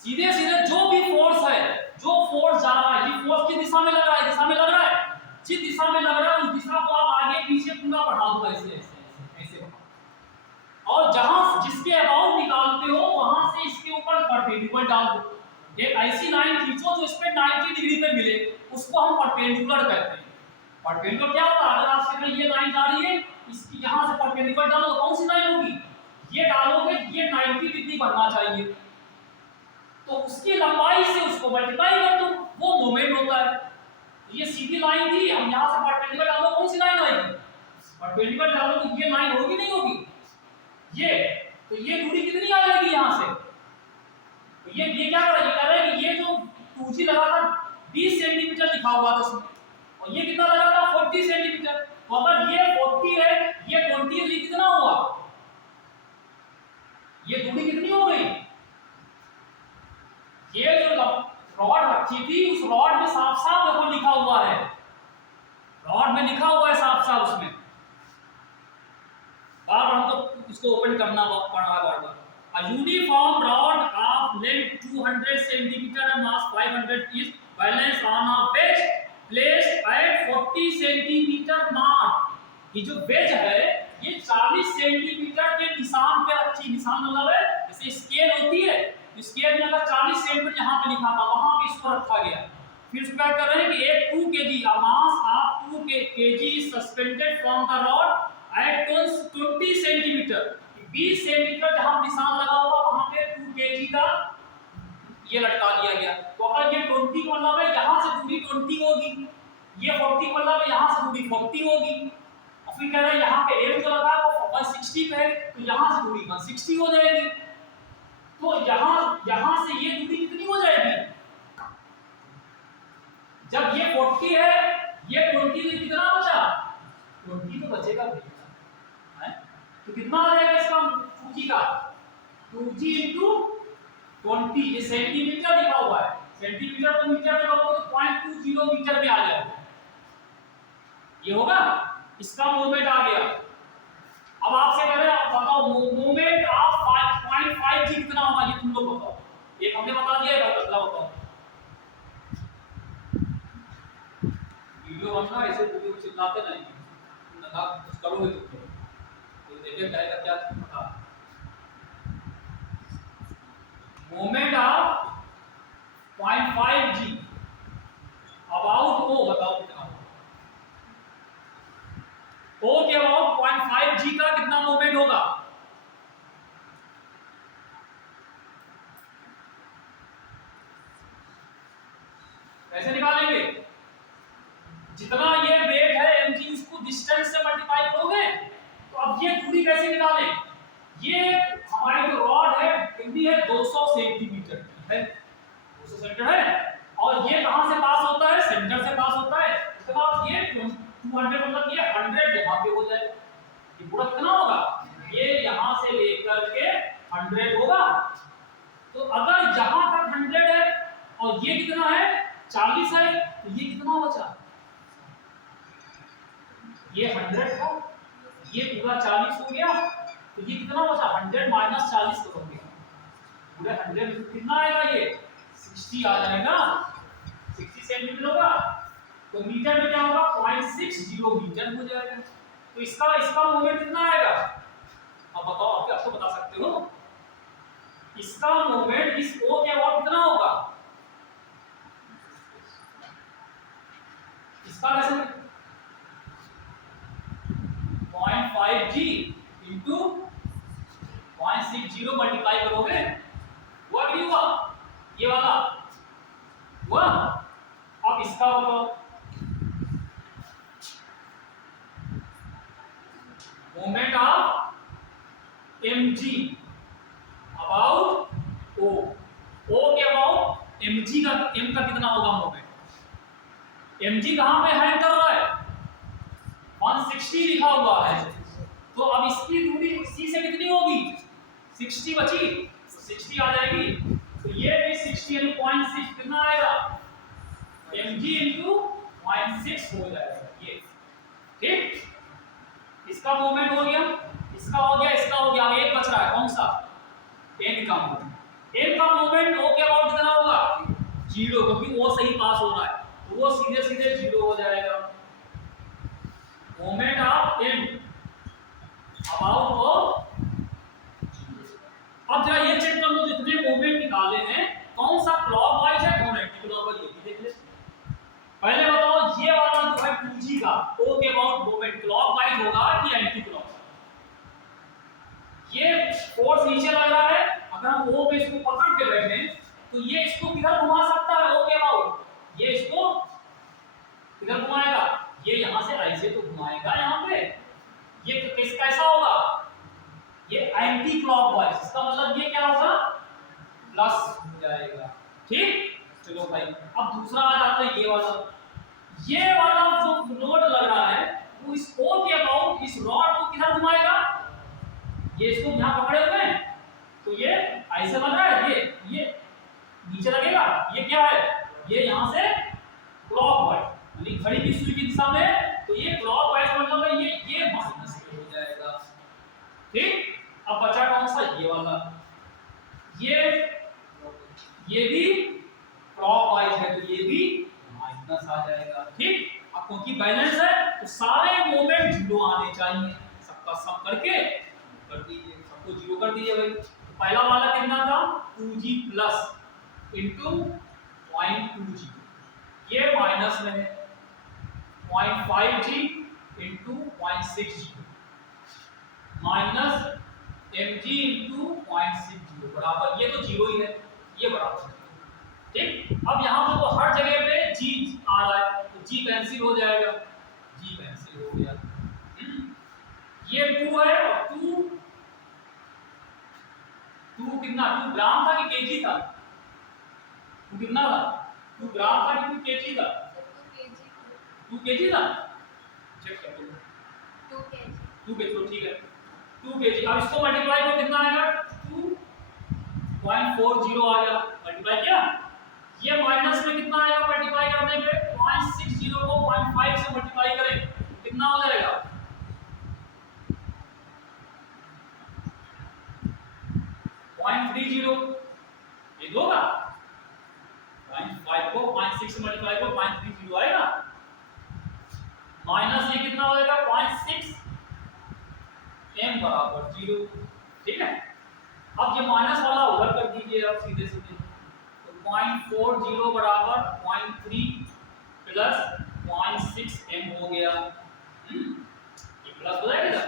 सीधे सीधे जो भी फोर्स है, जो फोर्स जा रहा है, ये फोर्स की दिशा में लग रहा है, दिशा में लग रहा है, जिस दिशा में लग रहा है उस दिशा को आप आगे पीछे पूरा बढ़ा दो, ऐसे ऐसे ऐसे बढ़ाओ, और जहां जिसके अबाउट निकालते हो वहां से इसके ऊपर परपेंडिकुलर डाल दो। एक ऐसी लाइन खींचो जो इस पे 90 डिग्री पे मिले, उसको हम परपेंडिकुलर कहते हैं। परपेंडिकुलर क्या होता है? अगर आपसे ये लाइन जा रही है, इसकी यहां से परपेंडिकुलर डालो, कौन सी लाइन होगी? ये डालोगे, ये 90 डिग्री बनना चाहिए, तो उसकी लंबाई से उसको मल्टीप्लाई कर दो, वो मोमेंट होता है। ये सीधी लाइन थी, हम यहां से परपेंडिकुलर डालो, कौन सी लाइन आएगी? परपेंडिकुलर डालो तो ये लाइन होगी नहीं होगी? ये, तो ये दूरी कितनी आ जाएगी यहां से? तो ये क्या कर रहा है कि ये जो 2G लगा था 20 सेंटीमीटर लिखा हुआ था उसमें, और ये कितना लगा था 40 सेंटीमीटर। तो अगर ये 40 है, ये 20 है, ये कितना हुआ? ये दूरी कितनी हो गई? ये जो रॉड रखी थी उस रॉड में साफ साफ देखो लिखा हुआ है, रॉड में लिखा हुआ है साफ साफ, उसमें बार बार हमको इसको ओपन करना पड़ा बार बार। A uniform rod of length 200 cm and mass 500 is balanced on a wedge placed at 40 cm mark। ये जो वेज है ये 40 सेंटीमीटर के निशान पे रखी, निशान मतलब है जैसे स्केल होती है, स्केल में अगर 40 सेंटीमीटर यहाँ पे लिखा था वहां पे इसको रखा गया। फिर उसके बाद कर रहे हैं कि एक 2 kg a mass of 2 kg is suspended from the rod at 20 centimetre, 20 centimetre जहां निशान लगा होगा वहां पे 2 kg का ये लटका दिया गया। तो अगर ये 20 मतलब है यहां से दूरी 20 होगी, ये 40 मतलब है यहां से दूरी 40 होगी, और फिर कह रहे हैं यहाँ पे एम जो लगा है वो 160 पे है, तो यहाँ से दूरी 160 हो जाएगी। तो यहाँ से ये दूरी कितनी हो जाएगी? जब ये 40 है, ये 20 से कितना बचा? 20 तो बचेगा भैया, तो कितना आ जाएगा इसका 2G का? 2G into 20, ये सेंटीमीटर लिखा हुआ है, सेंटीमीटर को मीटर में करोगे तो 0.20 मीटर में आ जाएगा, ये होगा, इसका मोमेंट आ गया। अब आपसे कह रहे हैं बताओ मोमेंट ऑफ 5.5G कितना होगा, ये तुम लोग बताओ। एक हमने बता दिया है, अगला बताओ। देखिए कहेगा क्या बता, मोमेंट ऑफ 0.5 g अबाउट ओ, बताओ कितना होगा। ओ के अबाउट 0.5 g का कितना मोमेंट होगा? कैसे निकालेंगे? जितना ये वेट है mg, उसको डिस्टेंस से मल्टीप्लाई करोगे। तो अब ये दूरी कैसे निकालें? ये हमारी जो रॉड है लंबी है 200 सेंटीमीटर की है, 200 सेंटीमीटर है, और ये कहां से पास होता है? सेंटर से पास होता है। इसके बाद ये 200 मतलब ये 100 यहां पे हो जाए। ये पूरा कितना होगा? ये यहां से लेकर के 100 होगा। तो अगर यहां तक 100 है और ये कितना है? 40 है, तो ये कितना बचा? ये 100 था, ये पूरा 40 हो गया, तो ये कितना बचा? 100 माइनस 40 करोगे, पूरे 100 कितना आएगा? ये 60 आ जाएगा, 60 सेंटीमीटर होगा। तो मीटर में क्या होगा? 0.60 मीटर हो जाएगा। तो इसका मोमेंट कितना आएगा? अब बताओ, आप क्या बता सकते हो? इसका मोमेंट इस O के अबाउट कितना होगा? इसका कैसे? 0.5 g इंटू 0.60 मल्टीप्लाई करोगे, हुआ कि नहीं हुआ? ये वाला हुआ। अब इसका बताओ, moment of mg about o, o के अबाउट mg का, m का कितना होगा मोमेंट? mg कहां पे हैंग कर रहा है? 160 लिखा हुआ है। तो अब इसकी दूरी c से कितनी होगी? 60 बची, तो 60 आ जाएगी। तो ये भी 60 यानी 0.6 कितना आएगा? mg into 0.6 हो जाएगा ये। ठीक, इसका मोमेंट हो गया, इसका हो गया, इसका हो गया। अब एक बच रहा है, कौन सा? n का मोमेंट। n का मोमेंट o के अबाउट कितना होगा? 0, क्योंकि o सही पास हो रहा है, तो वो सीधे सीधे 0 हो जाएगा। Moment of n about o। अब जरा ये चेक कर लो, जितने मोमेंट निकाले हैं कौन सा क्लॉकवाइज है, कौन एंटी क्लॉकवाइज, ये भी देख ले। पहले बताओ, ये वाला जो है 2g का o के अबाउट मोमेंट क्लॉकवाइज होगा कि एंटी क्लॉकवाइज? ये फोर्स नीचे लग रहा है, अगर हम o पे इसको पकड़ के बैठे तो ये इसको किधर घुमा सकता है? o के अबाउट ये इसको किधर घुमाएगा? ये यहां से ऐसे तो घुमाएगा यहां पे। ये कैसा होगा? ये एंटी क्लॉकवाइज। इसका मतलब ये क्या होगा? प्लस हो जाएगा। ठीक, चलो भाई, अब दूसरा आ जाता है ये वाला। ये वाला जो लोड लग रहा है वो इस O के अबाउट इस रॉड को किधर घुमाएगा? ये इसको यहां पकड़े हुए हैं, तो ये ऐसे लग रहा है, ये नीचे लगेगा। ये क्या है? ये यहां से क्लॉकवाइज, यानी घड़ी की सुई की दिशा में, तो ये क्लॉकवाइज मतलब है ये माइनस में हो जाएगा। ठीक, अब बचा कौन सा? ये वाला। ये भी क्लॉकवाइज है, तो ये भी माइनस आ जाएगा। ठीक, अब क्योंकि बैलेंस है तो सारे मोमेंट 0 आने चाहिए। सबका सम करके कर दीजिए, सबको 0 कर दीजिए भाई। तो पहला वाला कितना था? 2g प्लस इंटू 0.2g, ये माइनस में है। 0.5g into 0.6g minus mg into 0.60 बराबर, ये तो 0 ही है, ये बराबर। ठीक, अब यहाँ पे तो हर जगह पे g आ रहा है, तो g कैंसिल हो जाएगा, g कैंसिल हो गया। ये 2 है, और 2 कितना? 2 ग्राम था कि केजी था? 2 कितना था? 2 ग्राम था कि 2 केजी था? 2 केजी था। चेक कर लो, 2 केजी। तो ठीक है, 2 केजी। अब इसको मल्टीप्लाई करो, कितना आएगा? 2.40 आ गया। मल्टीप्लाई किया, ये माइनस में कितना आएगा मल्टीप्लाई करने पे? 0.60 को 0.5 से मल्टीप्लाई करें, कितना हो जाएगा? 0.30। ये होगा 0.5 को 0.6 से मल्टीप्लाई करो, 0.30 आएगा। माइनस ये कितना हो जाएगा? 0.6 m बराबर 0। ठीक है, अब ये माइनस वाला उधर कर दीजिए आप सीधे सीधे, तो 0.40 बराबर 0.3 प्लस 0.6 m हो गया। ये प्लस हो जाएगा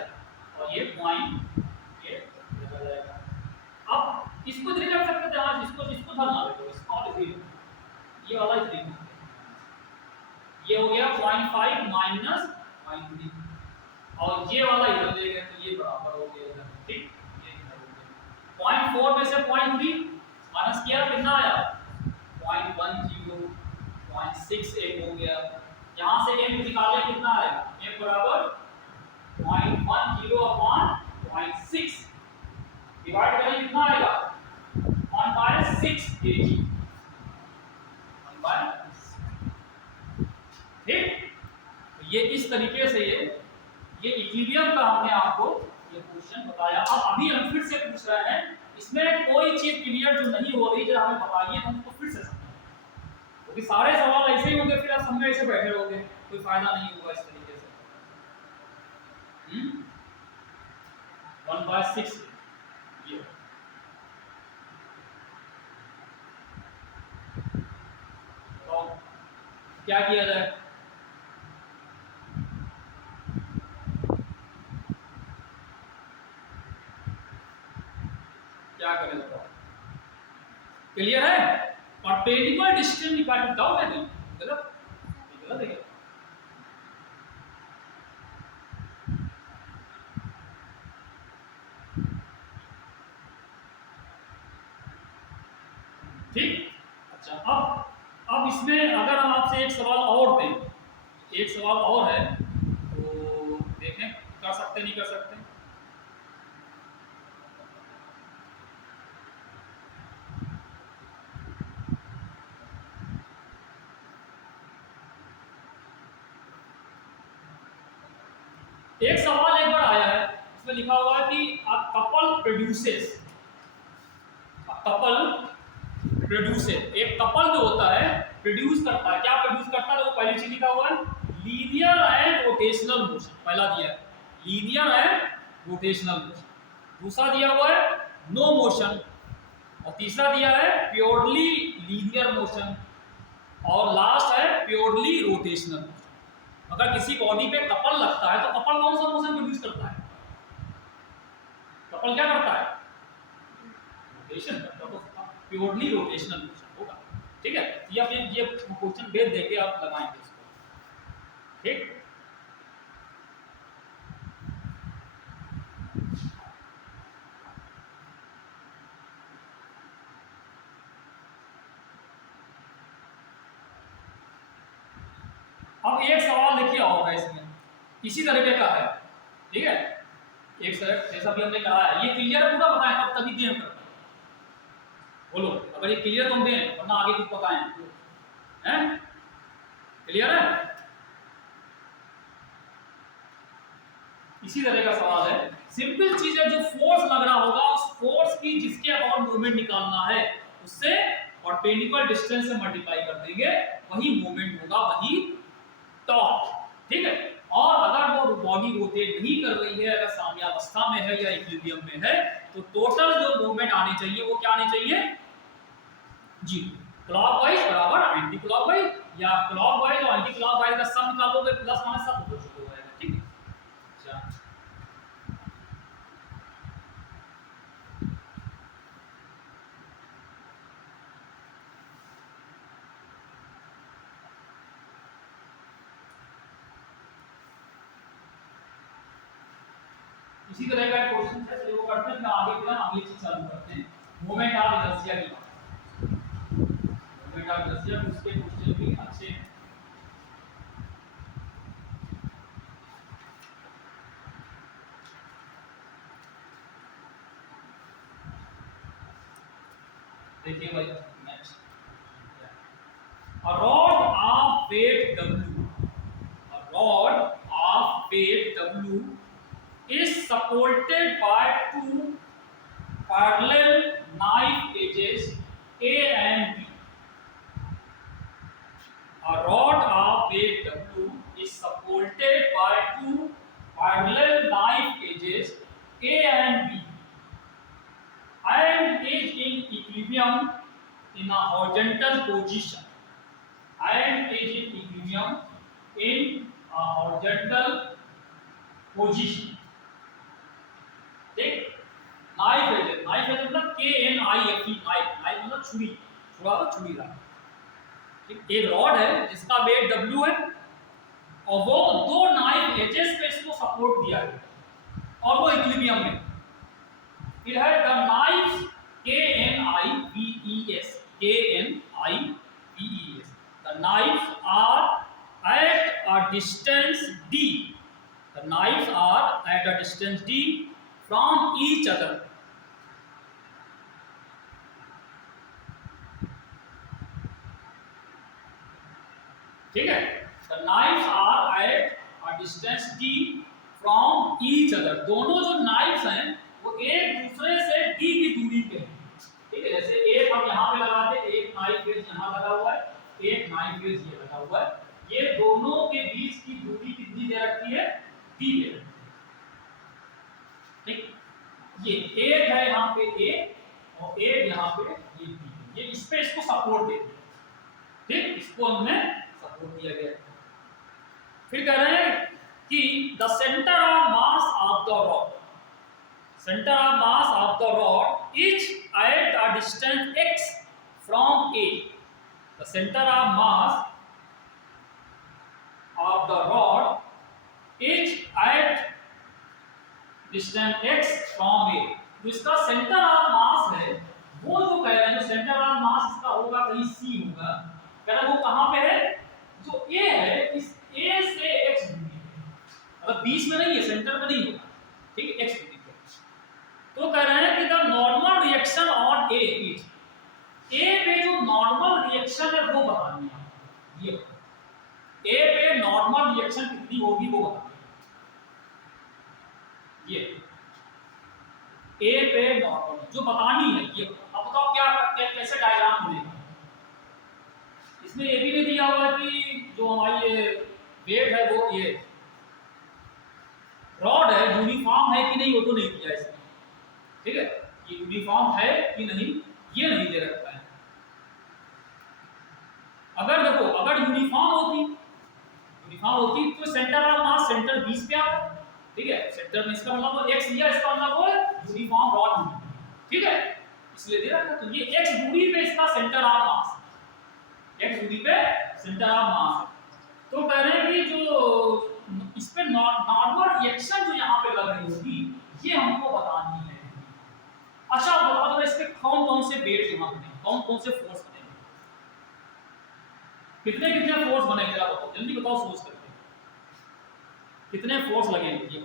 और ये पॉइंट ये निकल जाएगा। अब इसको इधर रख सकते थे, आज इसको इसको धरना है, इसको और इधर ये वाला इधर, ये हो गया 0.5 माइनस 0.3 और ये वाला इधर ले गए तो ये बराबर हो गया इधर। ठीक, ये इधर हो गया 0.4 में से 0.3 माइनस किया कितना आया 0.10, 0.6 m हो गया। यहां से m निकाले कितना आएगा, m बराबर 0.10 अपॉन 0.6 डिवाइड करें कितना आएगा 1/6 kg 1/6। ठीक, तो ये इस तरीके से ये इक्विलिब्रियम का हमने आपको ये क्वेश्चन बताया। अब अभी हम फिर से पूछ रहे हैं, इसमें कोई चीज क्लियर जो नहीं हो रही जो हमें बताइए, हम उसको फिर से समझें, क्योंकि सारे सवाल ऐसे ही होंगे फिर आप समझे ऐसे बैठे रहोगे, कोई फायदा नहीं होगा इस तरीके से। 1/6 ये तो क्या किया जाए, क्या करें बताओ, क्लियर है? परपेंडिकुलर डिस्टेंस निकाल डाउट है, नहीं गलत गलत है क्या? ठीक, अच्छा अब इसमें अगर हम आपसे एक सवाल और दें, एक सवाल और है तो देखें कर सकते नहीं कर सकते। एक सवाल एक बार आया है, इसमें लिखा हुआ है कि अ कपल प्रोड्यूसेस, एक कपल जो होता है प्रोड्यूस करता है, क्या प्रोड्यूस करता है, तो पहली चीज लिखा हुआ है लीनियर एंड रोटेशनल मोशन, पहला दिया है लीनियर एंड रोटेशनल मोशन, दूसरा दिया हुआ है नो मोशन और तीसरा दिया है प्योरली लीनियर मोशन और लास्ट है प्योरली रोटेशनल मोशन। अगर किसी बॉडी पे कपल लगता है तो कपल कौन सा मोशन प्रोड्यूस करता है, कपल क्या करता है रोटेशन करता है, तो प्योरली रोटेशनल मोशन होगा। ठीक है, ये क्वेश्चन बेस देके आप लगाएंगे इसको। ठीक, अब एक सवाल देखिए और है इसमें इसी तरीके का है। ठीक है, एक सर जैसा भी हमने कराया ये क्लियर है, पूरा बताएं तब तभी दें हम बोलो, अगर ये क्लियर तो हम दें, वरना आगे कुछ बताएं हैं। क्लियर है? इसी तरह का सवाल है, सिंपल चीज है, जो फोर्स लग रहा होगा उस फोर्स की जिसके अबाउट मूवमेंट निकालना है उससे परपेंडिकुलर डिस्टेंस से मल्टीप्लाई कर देंगे, वही मूवमेंट होगा, वही टॉर्क। ठीक है, और अगर वो बॉडी रोटेट नहीं कर रही है, अगर साम्यावस्था में है या इक्विलिब्रियम में है, तो टोटल जो मूवमेंट आनी चाहिए वो क्या आनी चाहिए, जी क्लॉकवाइज बराबर एंटी क्लॉकवाइज, या क्लॉकवाइज और एंटी क्लॉकवाइज का सम निकालोगे प्लस माइनस सब हो जाएगा। ठीक है, अच्छा इसी तरह का क्वेश्चन है, चलिए वो करते हैं, फिर आगे फिर अगली चीज चालू करते हैं, मोमेंट ऑफ इनर्शिया की बात। मोमेंट ऑफ इनर्शिया उसके क्वेश्चन भी अच्छे हैं। देखिए भाई next, a rod of weight W, a rod of weight W is supported by two parallel knife edges A and B. A rod of weight W is supported by two parallel knife edges A and B and is in equilibrium in a horizontal position and is in equilibrium in a horizontal position. ठीक, नाइफ है मतलब KNIFE, नाइफ मतलब छुरी, छुरा तो छुरी था। ठीक, एक रॉड है जिसका वेट W है और वो दो नाइफ एजेस पे इसको सपोर्ट दिया है और वो इक्विलिब्रियम में। फिर है the knives KNIVES, KNIVES, the knives are at a distance D, the knives are at a distance D from each other. ठीक है, the knives are at a distance D from each other. दोनों जो knives हैं वो एक दूसरे से D की दूरी पे हैं। ठीक है, जैसे एक हम यहाँ पे लगाते हैं, एक knife edge यहाँ लगा हुआ है, एक knife edge ये लगा हुआ है, ये दोनों के बीच की दूरी कितनी दे रखी है? D दे रखी है। ठीक, ये एक है यहाँ पे A और एक यहाँ पे ये B, ये इस पे इसको सपोर्ट देते हैं। ठीक, इसको हमने सपोर्ट दिया गया। फिर कह रहे हैं कि the centre of mass of the rod, centre of mass of the rod is eight a distance x from A, the centre of mass of the rod is at distance x from A। तो इसका सेंटर ऑफ मास है वो जो कह रहे हैं, जो सेंटर ऑफ मास इसका होगा कहीं C होगा, कह रहे हैं वो कहां पे है? जो A है, इस A से x दूरी पे, मतलब बीच में नहीं है, सेंटर में नहीं होगा। ठीक है, x दूरी पे। तो कह रहे हैं कि the normal reaction on A is, A पे जो नॉर्मल रिएक्शन है वो बतानी है। ये A पे नॉर्मल रिएक्शन कितनी होगी वो बतानी है। ये A पे नॉर्मल जो बतानी है ये। अब बताओ क्या कैसे डायग्राम बनेगा। इसमें ये भी नहीं दिया हुआ कि जो हमारी ये वेट है वो ये रॉड है यूनिफॉर्म है कि नहीं, वो तो नहीं दिया इसमें। ठीक है, ये यूनिफॉर्म है कि नहीं ये नहीं दे रखा है। अगर देखो, अगर यूनिफॉर्म होती तो सेंटर ऑफ मास सेंटर 20 पे आता। ठीक है, सेंटर में इसका मतलब वो x लिया, इसका मतलब वो यूनिफॉर्म रॉड। ठीक है, इसलिए दे रखा। तो ये x दूरी पे इसका सेंटर ऑफ मास, x दूरी पे सेंटर ऑफ मास। तो कह रहे हैं कि जो इस पे नॉर्मल रिएक्शन जो यहाँ पे लग रही होगी ये हमको बतानी है। अच्छा बताओ तो इस पे कौन कौन से वेट यहाँ बनेंगे, कौन कौन से फोर्स बनेंगे, कितने कितने फोर्स बनेंगे, जरा बताओ जल्दी बताओ, सोच करके कितने फोर्स लगेंगे ये।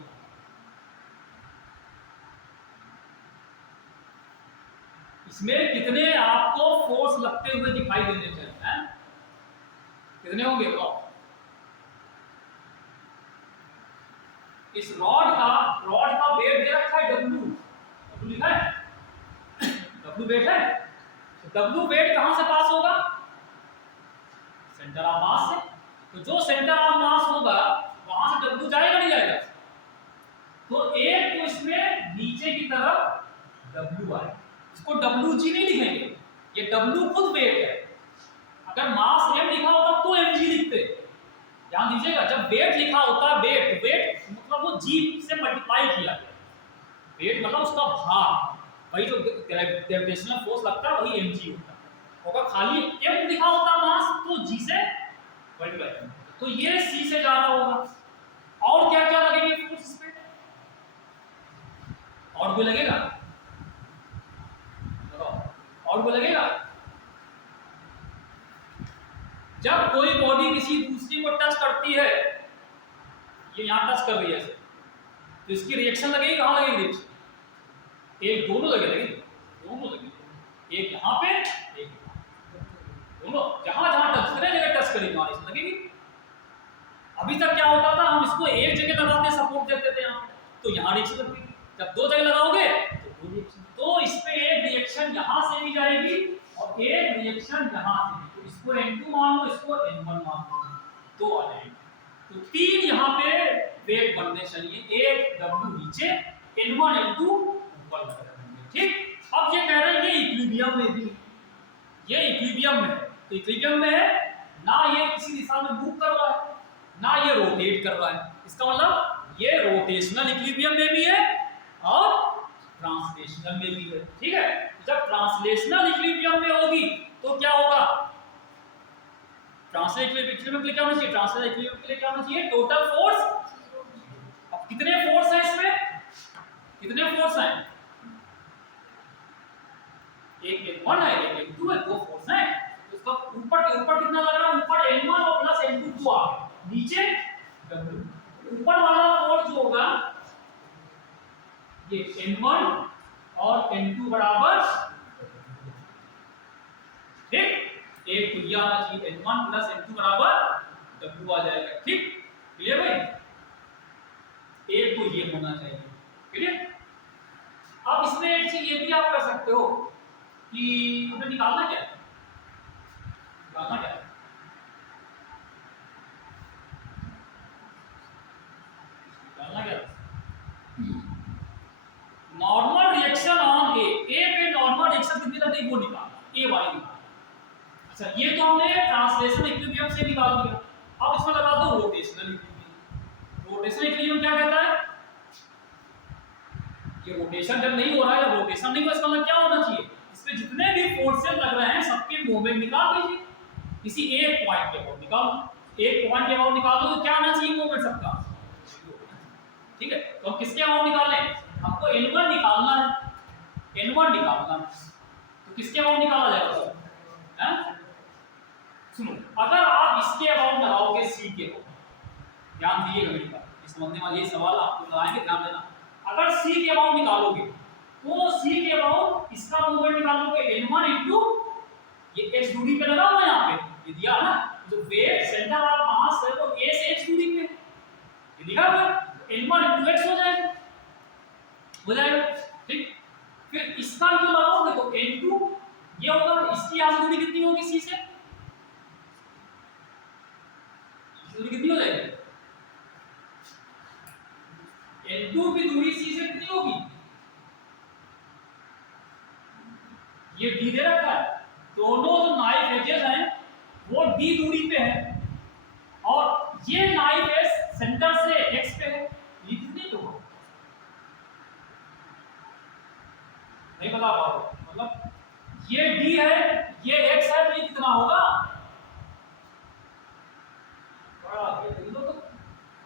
इसमें कितने आपको फोर्स लगते हुए दिखाई देने चाहिए हैं? कितने होंगे बताओ। इस रॉड का वेट दे रखा है W लिखा है, W वेट है। तो W वेट कहां से पास होगा? सेंटर ऑफ मास से। तो जो सेंटर ऑफ मास होगा वहां से W जाएगा नहीं जाएगा? तो एक तो इसमें नीचे की तरफ W आए, इसको WG नहीं लिखेंगे, ये W खुद वेट है। अगर मास m लिखा होता तो mg लिखते। ध्यान दीजिएगा, जब वेट लिखा होता है, वेट मतलब वो g से मल्टीप्लाई किया गया। वेट मतलब उसका भार, वही जो ग्रेविटेशनल फोर्स लगता है वही mg होता है। अगर खाली m लिखा होता मास तो g से मल्टीप्लाई करना, तो ये c से ज्यादा होगा। और क्या क्या लगेंगे फोर्स पे? और भी लगेगा, और भी लगेगा। जब कोई बॉडी किसी दूसरी को टच करती है, ये यहां टच कर रही है ऐसे, तो इसकी रिएक्शन लगेगी, कहां लगेगी रिएक्शन? एक दोनों लगेगी, एक यहां पे एक दोनों, जहां जहां टच करें जगह टच करेगी वहां रिएक्शन लगेगी। अभी तक क्या होता था, हम इसको एक जगह लगाते सपोर्ट देते थे यहां, तो यहां रिएक्शन लगेगी। जब दो जगह लगाओगे तो दो रिएक्शन, तो इसमें एक रिएक्शन यहां से भी जाएगी और एक रिएक्शन यहां से। तो इसको N2 मान लो, इसको N1 मान लो, दो आ जाएंगे। तो तीन यहां पे वेट बनने चाहिए, एक W नीचे n1 n2 ऊपर लग रहेंगे। ठीक, अब ये कह रहे हैं ये इक्विलिब्रियम में भी, ये इक्विलिब्रियम में है, तो इक्विलिब्रियम में है ना, ये किसी दिशा में मूव कर रहा है ना ये रोटेट कर रहा है, इसका मतलब ये रोटेशनल इक्विलिब्रियम में भी है और ट्रांसलेशनल में भी है। ठीक है, जब ट्रांसलेशनल इक्विलिब्रियम में होगी तो क्या होगा, ट्रांसलेशनल इक्विलिब्रियम के लिए क्या होना चाहिए, ट्रांसलेशनल इक्विलिब्रियम के लिए क्या होना चाहिए, टोटल फोर्स। अब कितने फोर्स हैं इसमें, कितने फोर्स हैं, एक n1 है, एक n2 है, दो फोर्स हैं। उसका ऊपर के ऊपर कितना लग रहा है, ऊपर n1 और प्लस n2 को आ, नीचे ऊपर वाला फोर्स जो होगा ये n1 और n2 बराबर, ठीक, एक तो ये आना चाहिए n1 प्लस n2 बराबर w आ जाएगा। ठीक, क्लियर भाई, एक तो ये होना चाहिए। क्लियर, अब इसमें एक चीज ये भी आप कर सकते हो कि हमें निकालना क्या है, निकालना क्या है, निकालना क्या है, नॉर्मल रिएक्शन ऑन ए पे नॉर्मल रिएक्शन कितनी लगती है वो निकालना, ए वाई निकालना। अच्छा, ये तो हमने ट्रांसलेशनल इक्विलिब्रियम से निकाल दिया, अब इसमें लगा दो रोटेशनल इक्विलिब्रियम। रोटेशनल इक्विलिब्रियम क्या कहता है, ये रोटेशन जब नहीं हो रहा है, जब रोटेशन नहीं हो, इसका मतलब क्या होना चाहिए, इसमें जितने भी फोर्सेस लग रहे हैं सबके मोमेंट निकाल दीजिए, किसी एक पॉइंट पे निकालो, एक पॉइंट के अबाउट निकाल दो तो क्या आना चाहिए मोमेंट सबका। ठीक है, तो हम किसके अबाउट निकालें, हमको n1 निकालना है, n1 निकालना है, तो किसके अबाउट निकाला जाएगा, हैं? सुनो, अगर आप इसके अबाउट लगाओगे c के अबाउट, ध्यान दीजिएगा मेरी बात, इस समझने वाले ये सवाल आपको लगाएंगे, ध्यान देना। अगर c के अबाउट निकालोगे तो c के अबाउट इसका मोमेंट निकालोगे n1 इनटू ये x दूरी पे लगा हुआ है, यहाँ पे ये दिया ना, जो वेट सेंटर ऑफ मास है वो a से x दूरी पे, ये दिखा हुआ n1 इनटू x हो जाएगा, हो जाएगा। ठीक, फिर इसका जो लगाओगे तो n2 ये होगा, इसकी यहाँ दूरी कितनी होगी c से, दूरी कितनी हो जाएगी, n2 की दूरी c से कितनी होगी, ये d दे रखा है, दोनों जो नाइफ एजेस हैं वो d दूरी पे है और ये नाइफ एज सेंटर से x पे है, ये कितनी तो नहीं बता पाओ, मतलब ये d है ये x है, तो ये कितना होगा, बड़ा ये तुम लोग तो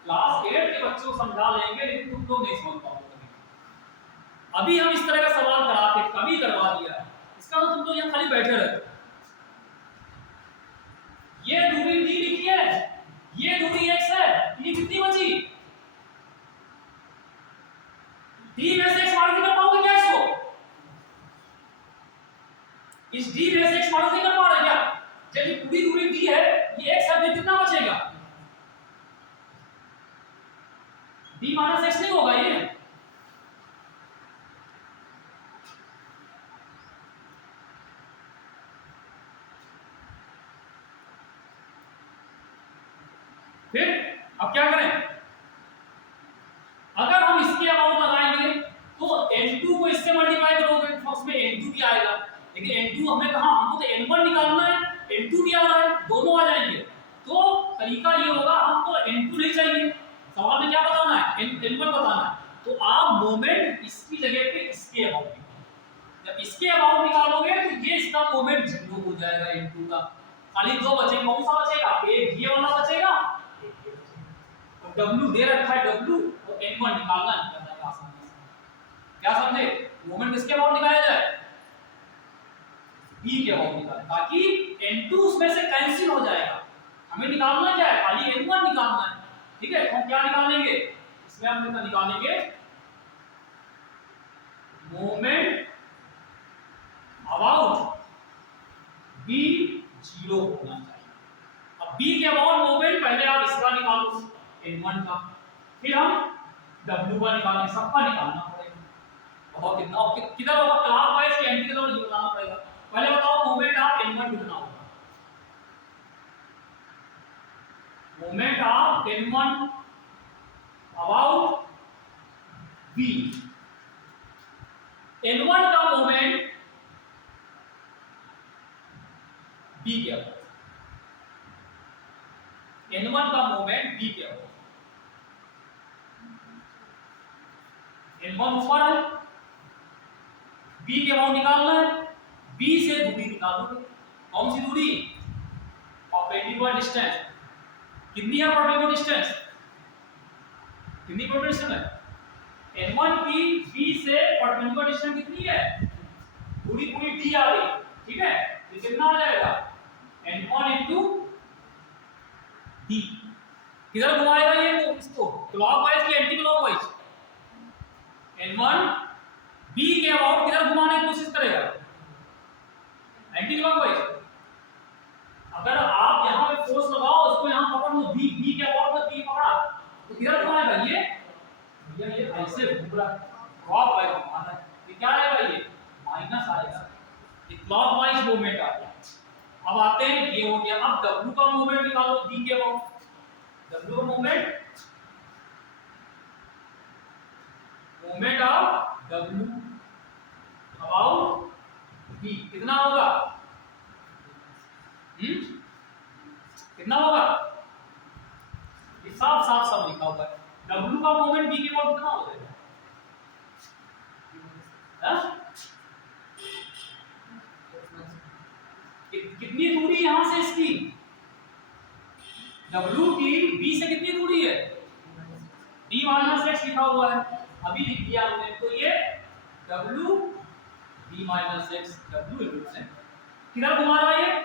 क्लास 8 के बच्चों को समझा लेंगे लेकिन तुम लोग नहीं समझ पाओगे। अभी हम इस तरह का सवाल करा के कभी करवा दिया है, इसका मतलब तुम लोग यहाँ खाली बैठे रहते, ये दूरी d लिखी है, ये दूरी x है, ये कितनी बची, d में से x माइनस कर पाओगे क्या इसको, इस d में से x माइनस नहीं कर पा रहे क्या, जब ये पूरी दूरी d है ये x है, तो कितना बचेगा, d माइनस x नहीं होगा ये, फिर अब क्या करें, अगर हम इसके अबाउट लगाएंगे तो n2 को इससे मल्टीप्लाई करोगे तो उसमें n2 भी आएगा, लेकिन n2 हमें कहा, हमको तो n1 निकालना है, n2 भी आ रहा है, दोनों आ जाएंगे, तो तरीका ये होगा, हमको n2 नहीं चाहिए, सवाल में क्या बताना है, n1 बताना है, तो आप मोमेंट इसकी जगह पे इसके अबाउट निकालो, जब इसके अबाउट निकालोगे तो ये इसका मोमेंट 0 हो जाएगा, n2 का खाली दो बचेगा, कौन सा बचेगा, एक ये वाला बचेगा, W दे रखा है W और n1 निकालना है आसानी से, क्या समझे, मोमेंट किसके अबाउट निकाला जाए, B के अबाउट निकालें, ताकि n2 उसमें से कैंसिल हो जाएगा, हमें निकालना क्या है, खाली n1 निकालना है। ठीक है, तो हम क्या निकालेंगे, इसमें हम निकालेंगे मोमेंट अबाउट B 0 होना चाहिए। अब B के अबाउट मोमेंट पहले आप इसका निकालो n1 का, फिर हम W का निकालेंगे, सबका निकालना पड़ेगा, बताओ कितना, और किधर होगा, क्लॉकवाइज कि एंटी क्लॉकवाइज निकालना पड़ेगा, पहले बताओ मोमेंट ऑफ n1 कितना होगा, moment of n1 about B N1 का मोमेंट B के अबाउट, N1 का मोमेंट B के अबाउट, N1 ऊपर है, B के अबाउट निकालना है, B से दूरी निकालोगे, कौन सी दूरी? Perpendicular distance. कितनी है परपेंडिकुलर डिस्टेंस? कितनी परपेंडिकुलर डिस्टेंस है? N1 की B से परपेंडिकुलर डिस्टेंस कितनी है? पूरी पूरी D आ गई, ठीक है? तो कितना आ जाएगा? N1 into D। किधर घुमाएगा ये इसको? क्लॉकवाइज कि एंटी क्लॉकवाइज? N1 B के अबाउट किधर घुमाने की कोशिश करेगा? Anti clockwise. अगर आप यहाँ पे फोर्स लगाओ, उसको यहाँ पकड़ लो, B के अबाउट में B पकड़ा, तो किधर घुमाएगा ये? ये ऐसे घूम रहा है, क्लॉकवाइज घुमाना है, ये क्या आएगा? ये माइनस आएगा, ये क्लॉकवाइज मूवमेंट आ गया। अब आते हैं, ये हो गया। अब W का मूवमेंट निकालो B के अबाउट। W का movement of W about B कितना होगा? कितना होगा? ये साफ साफ सब लिखा हुआ है। W का मोमेंट B के अबाउट कितना हो जाएगा? कितनी दूरी यहां से इसकी? W की B से कितनी दूरी है? D माइनस x लिखा हुआ है, अभी लिख दिया हमने। तो ये W D minus x W equal किधर घुमा रहा है ये?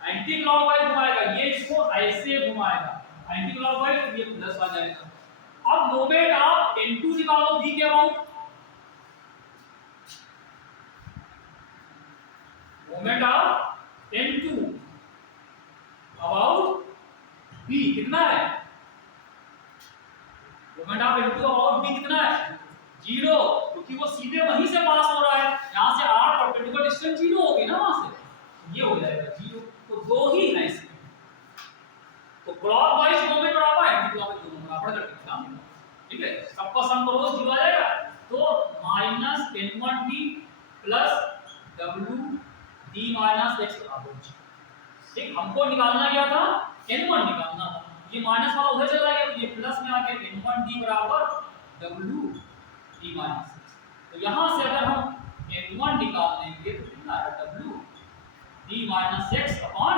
एंटी क्लॉकवाइज घुमाएगा, ये इसको ऐसे घुमाएगा एंटी क्लॉकवाइज, ये प्लस आ जाएगा। अब मोमेंट आप N2 निकालो B के about. Moment of N2 about B कितना है? Moment of N2 about B कितना है? 0, क्योंकि वो सीधे वहीं से पास हो रहा है, यहां से R परपेंडिकुलर डिस्टेंस 0 होगी ना वहां से, ये हो जाएगा 0। तो दो ही है इसमें, तो क्लॉकवाइज मूवमेंट बराबर है, एंटी क्लॉकवाइज दोनों बराबर कर देते हैं, ठीक है? सबका सम करो तो 0 आ जाएगा। तो minus N1D plus WD minus x बराबर 0। ठीक, हमको निकालना क्या था? N1 निकालना था, ये माइनस वाला उधर चला गया, तो ये प्लस में आ गया N1D बराबर WD माइनस x। तो यहां से अगर हम N1 निकाल लेंगे तो कितना आएगा? WD माइनस x अपॉन,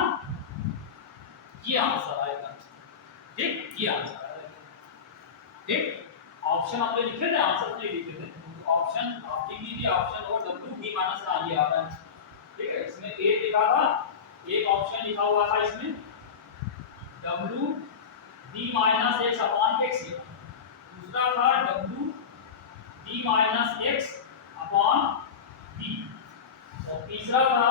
ये आंसर आएगा। ठीक, ये आंसर आएगा। ठीक, ऑप्शन आपने लिखे थे, आंसर नहीं लिखे थे, तो ऑप्शन आप लिख लीजिए, ऑप्शन और WD माइनस ये आ रहा है। ठीक है, इसमें a लिखा था, एक ऑप्शन लिखा हुआ था इसमें WD minus x upon x, दूसरा था WD minus x upon d, और तीसरा था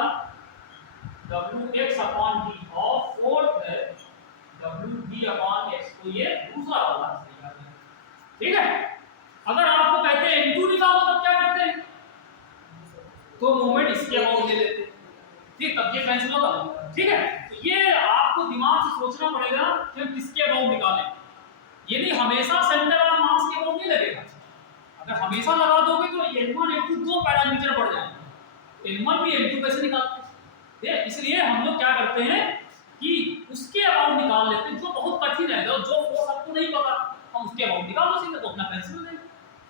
WX अपॉन d, और फोर्थ है WD अपॉन x। तो ये दूसरा वाला सही है। ठीक है, अगर आपको कहते हैं N2 निकालो तब क्या करते हैं? तो मोमेंट इसके अबाउट ले लेते हैं। ठीक, तब ये कैंसिल होगा। ठीक है, तो ये आपको दिमाग से सोचना पड़ेगा कि हम किसके अबाउट निकालें। ये नहीं हमेशा सेंटर ऑफ मास के अबाउट नहीं लगेगा। अगर हमेशा लगा दोगे तो N1 N2 दो पैरामीटर बढ़ जाएंगे, N1 भी N2 कैसे निकालते हैं? इसलिए हम लोग क्या करते हैं कि उसके अबाउट निकाल लेते हैं, जो बहुत कठिन है, जो फोर्स आपको नहीं पता, हम उसके अबाउट निकाल दो सीधे, तो अपना कैंसिल हो जाएगा।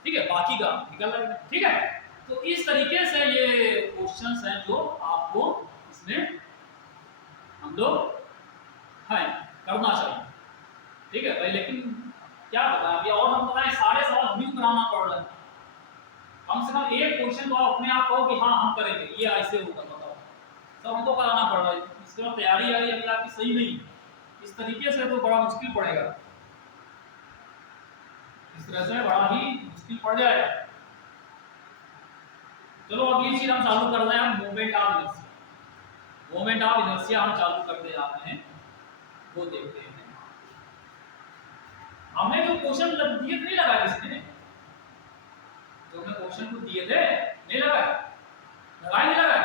ठीक है, बाकी का निकल जाएगा। ठीक है, तो इस तरीके से ये क्वेश्चंस हैं जो आपको इसमें हम लोग है करना चाहिए। ठीक है भाई, लेकिन क्या पता अभी और हम बताएं, सारे सवाल व्यू कराना पड़ रहा है। कम से कम एक क्वेश्चन तो आप अपने आप कहो कि हाँ हम करेंगे, ये ऐसे होगा, बताओ, सब हमको कराना पड़ रहा है। इसके बाद तैयारी आई अभी आपकी सही नहीं, इस तरीके से तो बड़ा मुश्किल पड़ेगा, इस तरह से बड़ा ही मुश्किल पड़ जाएगा। चलो अगली चीज हम चालू कर रहे हैं, movement of inertia. Movement of inertia हम चालू करते जा रहे हैं, वो देखते हैं। हमने जो क्वेश्चन दिए थे नहीं लगा किसने, जो हमने क्वेश्चन को दिए थे नहीं लगा, लगा नहीं लगा,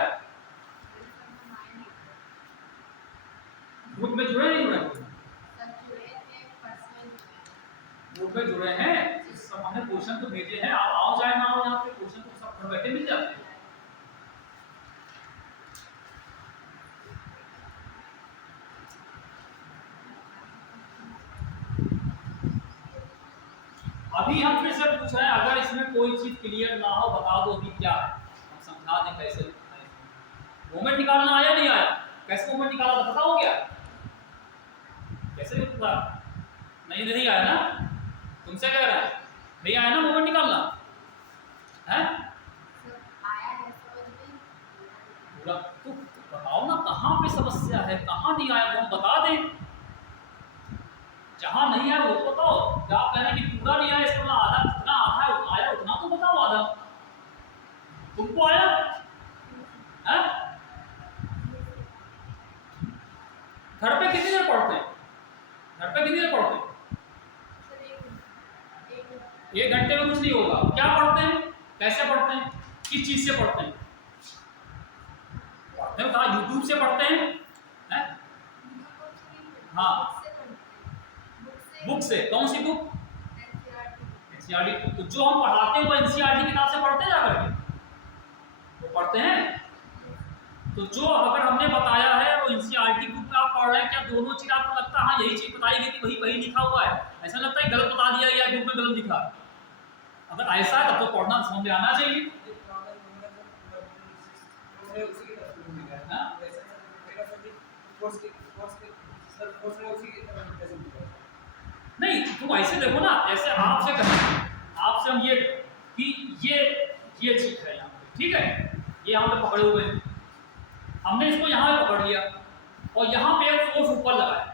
ग्रुप में जुड़े नहीं जुड़े? ग्रुप में जुड़े हैं, सब हमने क्वेश्चन तो भेजे हैं, आप आओ जाए ना आओ, यहाँ पे क्वेश्चन तो सब घर बैठे मिल जाते हैं। अभी हम फिर से पूछ रहे हैं, अगर इसमें कोई चीज क्लियर ना हो बता दो अभी क्या है, हम समझा दें कैसे। मोमेंट निकालना आया नहीं आया, कैसे मोमेंट निकाला था पता हो गया, कैसे पता नहीं आया ना, तुमसे कह रहा है नहीं आया ना मोमेंट निकालना है, पूरा तो बताओ ना कहाँ पे समस्या है, कहाँ नहीं आया वो हम बता दें, जहां नहीं आया वो तो बताओ। जब आप कह रहे हैं कि पूरा नहीं आया इसका मतलब आधा, कितना आधा आया उतना तो बताओ, आधा तुमको आया है? घर पे कितनी देर पढ़ते हैं, घर पे कितनी देर पढ़ते हैं? 1 घंटे में कुछ नहीं होगा। क्या पढ़ते हैं, कैसे पढ़ते हैं, किस चीज से पढ़ते हैं? पढ़ते हैं कहाँ, यूट्यूब से पढ़ते हैं, है? हाँ बुक से, कौन सी बुक? एनसीईआरटी। तो जो हम पढ़ाते हैं वो एनसीईआरटी किताब से पढ़ते हैं जाकर के, वो पढ़ते हैं। तो जो अगर हमने बताया है वो एनसीईआरटी बुक का आप पढ़ रहे हैं, क्या दोनों चीज आपको लगता है हाँ यही चीज बताई गई थी वही वही लिखा हुआ है, ऐसा लगता है गलत बता दिया गया, बुक में गलत लिखा? अगर ऐसा है तब तो पढ़ना समझ में आना चाहिए। नहीं तुम ऐसे देखो ना, ऐसे आपसे कहें, आपसे हम ये कि ये चीज है यहाँ पे, ठीक है, ये यहाँ पे पकड़े हुए हैं, हमने इसको यहाँ पे पकड़ लिया और यहाँ पे एक फोर्स ऊपर लगाया,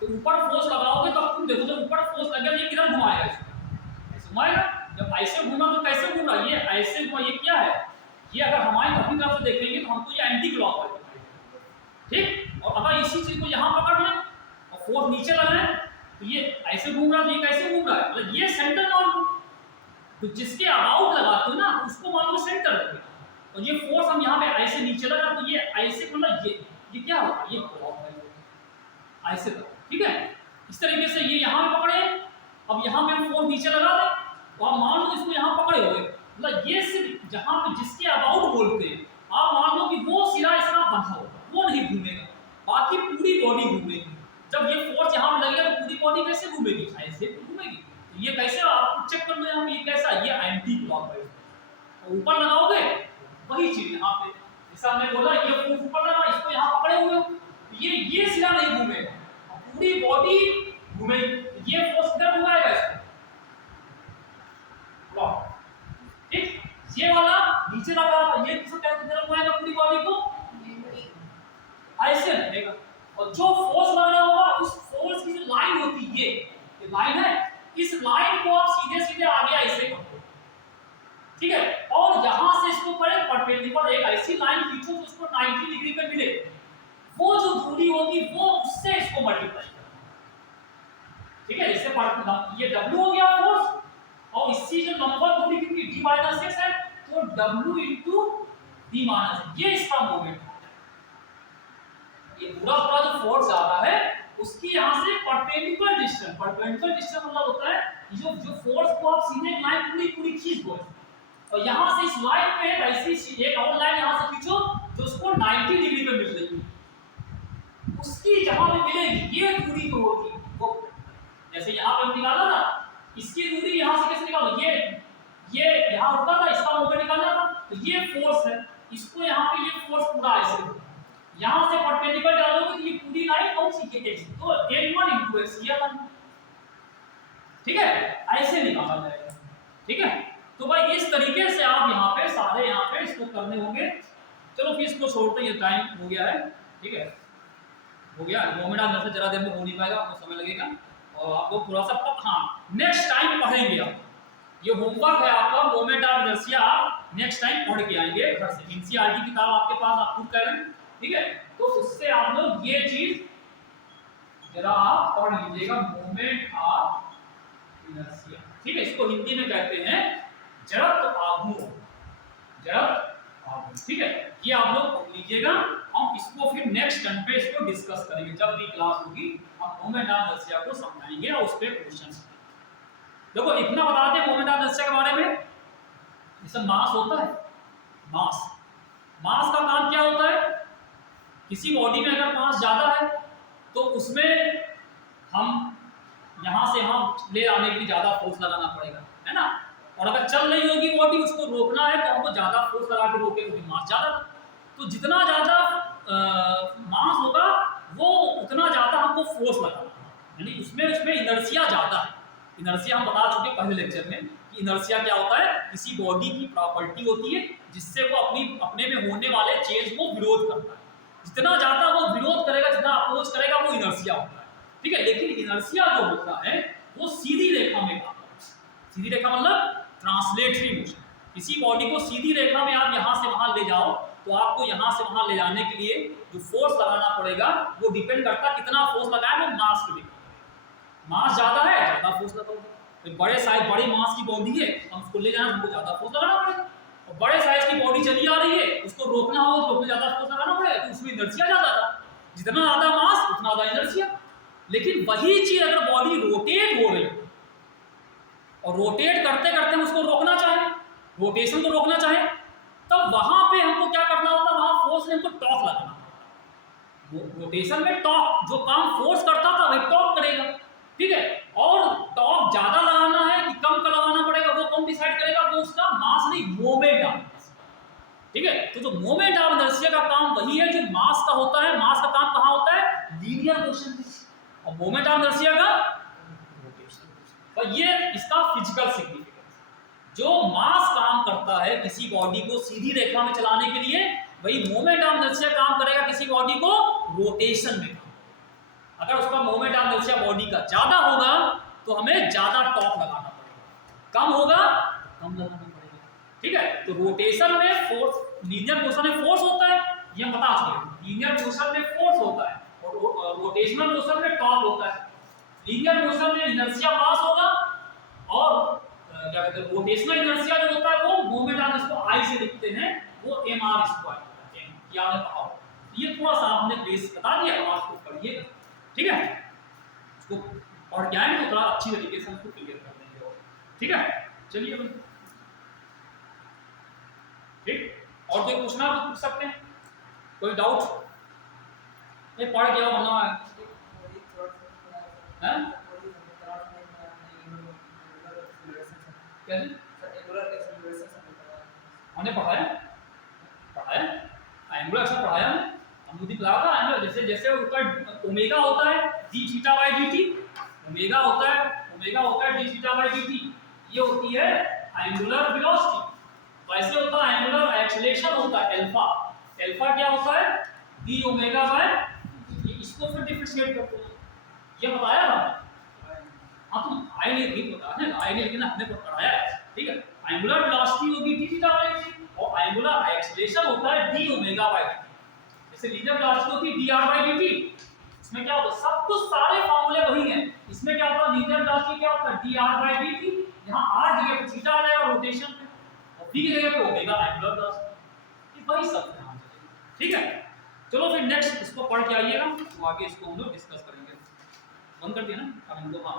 तो ऊपर फोर्स लगाओगे तो तुम देखो जब ऊपर फोर्स लग गया ये किधर घुमाएगा, इसको ऐसे घुमाएगा। जब ऐसे घूमा तो कैसे घूम रहा है, ये ऐसे घुमा, ये क्या है, ये अगर हमारी अपनी तरफ से देखेंगे तो हमको ये एंटी क्लॉक है, ठीक। और अगर इसी चीज को यहाँ पकड़ लें और फोर्स नीचे लगाएं तो ये ऐसे घूम रहा है, तो ये कैसे घूम रहा है, मतलब ये सेंटर मान लो, तो जिसके अबाउट लगाते हो ना उसको मान लो सेंटर रखिए, और ये फोर्स हम यहाँ पे ऐसे नीचे लगा तो ये ऐसे मतलब ये क्या होगा, ये क्लॉकवाइज ऐसे करो, ठीक है। इस तरीके से ये यहाँ पे पकड़े, अब यहाँ पे फोर्स नीचे लगा दे तो आप मान लो इसको यहाँ पकड़े हुए, मतलब ये सिर्फ जहाँ पे जिसके अबाउट बोलते हैं आप मान लो कि वो सिरा इस तरह बंधा होगा, वो नहीं घूमेगा, बाकी पूरी बॉडी घूमेगी। जब ये फोर्स यहाँ पे लगेगा तो पूरी बॉडी कैसे घूमेगी, ऐसे घूमेगी। तो ये कैसे आप चेक कर लो यहाँ पे, ये कैसा, ये एंटी क्लॉकवाइज, ऊपर लगाओगे वही चीज यहाँ पे, जैसा हमने बोला ये फोर्स ऊपर लगा, इसको यहाँ पकड़े हुए तो ये सिरा नहीं घूमेगा, पूरी बॉडी घूमेगी, ये फोर्स इधर घुमाएगा इसको, ठीक। ये वाला नीचे लगा था, ये किसको कहते हैं, इधर घुमाएगा पूरी बॉडी को, ऐसे रहेगा। और जो फोर्स लग रहा होगा उस फोर्स की जो लाइन होती है, ये लाइन है, इस लाइन को आप सीधे सीधे आगे ऐसे करो, ठीक है। और यहां से इसको पर परपेंडिकुलर एक ऐसी लाइन खींचो जो उसको 90 डिग्री पे मिले, वो जो दूरी होगी वो उससे इसको मल्टीप्लाई करना, ठीक है। जैसे ये W हो गया फोर्स, और इससे जो नंबर दूरी कितनी d-6 है तो W * d-6, ये इसका मोमेंट है। ये पूरा जो फोर्स आ रहा है उसकी यहां से परपेंडिकुलर डिस्टेंस, परपेंडिकुलर डिस्टेंस मतलब होता है जो फोर्स को आप सीधे लाइन पूरी खींच दो, और यहां से इस लाइन पे ऐसी एक और लाइन यहां से खींचो जो उसको 90 डिग्री पे मिल रही है, उसकी जहां पे मिलेगी ये दूरी तो होगी वो, जैसे यहां पे निकाला ना, इसकी दूरी यहां से कैसे निकालो, ये यहां रुका था, इसका मोमेंट निकालना था, तो ये फोर्स है, इसको यहां पे ये फोर्स पूरा ऐसे यहां से परपेंडिकुलर डालोगे तो ये पूरी लाइन कौन सी है, x, तो n1 * x ये वाला, ठीक है, ऐसे निकाला जाएगा, ठीक है। तो भाई इस तरीके से आप यहाँ पे सारे यहाँ पे इसको करने होंगे। चलो फिर इसको छोड़ते हैं, टाइम हो गया है, ठीक है, हो गया। मोमेंट ऑफ इनर्शिया जरा देर में हो नहीं पाएगा, आपको समय लगेगा और आपको थोड़ा सा हाँ नेक्स्ट टाइम पढ़ेंगे आप, ये होमवर्क है आपका, मोमेंट ऑफ इनर्शिया आप नेक्स्ट टाइम पढ़ के आएंगे घर से, एनसीईआरटी किताब आपके पास, आप खुद कह रहे हैं, ठीक है। तो उससे आप लोग ये चीज जरा आप पढ़ लीजिएगा, मोमेंट ऑफ इनर्शिया, ठीक है। इसको हिंदी में कहते हैं जड़त्व आघूर्ण, जड़त्व आघूर्ण, ठीक है। ये आप लोग पढ़ लीजिएगा, हम इसको फिर नेक्स्ट टर्म पे इसको डिस्कस करेंगे, जब भी क्लास होगी हम मोमेंट ऑफ इनर्शिया को समझाएंगे और उस पे क्वेश्चन। देखो इतना बता दें मोमेंट ऑफ इनर्शिया का इससे मास होता है, मास का काम क्या होता है, किसी बॉडी में अगर मास ज्यादा है तो उसमें हम यहां से हम ले आने के लिए ज्यादा फोर्स लगाना पड़ेगा, है ना। और अगर चल रही होगी बॉडी, उसको रोकना है तो हमको ज्यादा फोर्स लगा के रोके, क्योंकि मास ज्यादा। तो जितना ज्यादा मास होगा वो उतना ज्यादा हमको फोर्स लगाना, यानी उसमें इनर्शिया ज्यादा है। इनर्शिया हम बता चुके पहले लेक्चर में कि इनर्शिया क्या होता है, किसी बॉडी की प्रॉपर्टी होती है जिससे वो अपने में होने वाले चेंज को विरोध करता है। जितना ज्यादा वो विरोध करेगा, जितना अपोज करेगा, वो इनर्शिया होता है, ठीक है। लेकिन इनर्शिया जो होता है वो सीधी रेखा में काम करता है। सीधी रेखा मतलब ट्रांसलेटरी मोशन। किसी बॉडी को सीधी रेखा में आप यहां से वहां ले जाओ तो आपको यहां से वहां ले जाने के लिए जो फोर्स लगाना पड़ेगा वो डिपेंड करता है कितना फोर्स लगाए, वो मास पे डिपेंड। मास ज्यादा है, ज्यादा फोर्स लगाओगे। तो बड़े साइज बड़ी मास की बॉडी है, हम उसको ले जाना, हमको ज्यादा फोर्स लगाना पड़ेगा। और बड़े साइज की बॉडी चली आ रही है, उसको रोकना हो तो उसमें ज्यादा फोर्स लगाना पड़ेगा, तो उसमें इनर्शिया ज्यादा था। जितना ज्यादा मास उतना ज्यादा इनर्शिया। लेकिन वही चीज अगर बॉडी रोटेट हो रही है और रोटेट करते करते हम उसको रोकना चाहें, रोटेशन को रोकना चाहें, तब वहां पे हमको क्या करना होता है, वहां फोर्स ने हमको टॉर्क लगाना होता। रोटेशन में टॉर्क जो काम फोर्स करता था वही टॉर्क करेगा, ठीक है। और टॉर्क ज्यादा लगाना है कि कम का लगाना पड़ेगा, वो कौन डिसाइड करेगा, वो उसका मास नहीं, मोमेंट ऑफ इनर्शिया, ठीक है। तो जो मोमेंट ऑफ इनर्शिया का काम वही है जो मास का होता है। मास का काम कहां होता है, लीनियर मोशन में, और मोमेंट ऑफ इनर्शिया का रोटेशन। और ये इसका फिजिकल सिग्निफिकेंस। जो मास काम करता है किसी बॉडी को सीधी रेखा में चलाने के लिए, वही मोमेंट ऑफ इनर्शिया काम करेगा किसी बॉडी को रोटेशन में। अगर उसका मोमेंट ऑफ इनर्शिया बॉडी का ज्यादा होगा तो हमें ज्यादा टॉर्क लगाना पड़ेगा, कम होगा कम लगाना पड़ेगा, ठीक है। तो रोटेशन में फोर्स, लीनियर मोशन में फोर्स होता है, ये हम बता चुके हैं। लीनियर मोशन में फोर्स होता है और रोटेशनल मोशन में टॉर्क होता है। लीनियर मोशन में इनर्शिया पास होगा और क्या कहते हैं, रोटेशनल इनर्शिया जो होता है वो मोमेंट ऑफ, इसको आई से लिखते हैं, वो mr स्क्वायर होता है। क्या आपने पढ़ा, ये थोड़ा सा आपने बेस बता दिया, अब आपको पढ़िएगा, ठीक है। इसको पढ़ के आएंगे तो थोड़ा अच्छी तरीके से इसको क्लियर कर देंगे, ठीक है। चलिए भाई, ठीक। और कोई पूछना तो पूछ सकते हैं, कोई डाउट? ये पढ़ गया होना है, हैं? क्या जी? हमने पढ़ाया एंगुलर एक्शन पढ़ाया है, हम भी पढ़ा था एंगुलर। जैसे जैसे उसका ओमेगा होता है d theta by dt, omega होता है d थीटा बाय dt, ये होती है एंगुलर वेलोसिटी। वैसे होता है एंगुलर एक्सेलरेशन होता है अल्फा। अल्फा क्या होता है, d ओमेगा बाय, इसको फिर डिफरेंशिएट करते हैं, ये बताया था। हाँ तुम आए नहीं पता है, आए नहीं, लेकिन हमने पढ़ाया है, ठीक है। एंगुलर वेलोसिटी होगी d थीटा बाय dt और एंगुलर एक्सेलरेशन होता है d ओमेगा बाय dt। जैसे लीनियर वेलोसिटी होती है dr बाय dt, इसमें क्या होता है, सब कुछ सारे फार्मूले वही हैं। इसमें क्या होता है, लीनियर वेलोसिटी क्या होता है dr बाय dt, यहां r जगह पे थीटा आ जाएगा रोटेशन पे, और v की जगह पे ओमेगा एंगुलर वेलोसिटी, ये वही सब यहां चलेगा, ठीक है। चलो फिर नेक्स्ट इसको पढ़ के आइएगा, तो आगे इसको हम लोग डिस्कस करेंगे। बंद कर दिया ना, अब हम लोग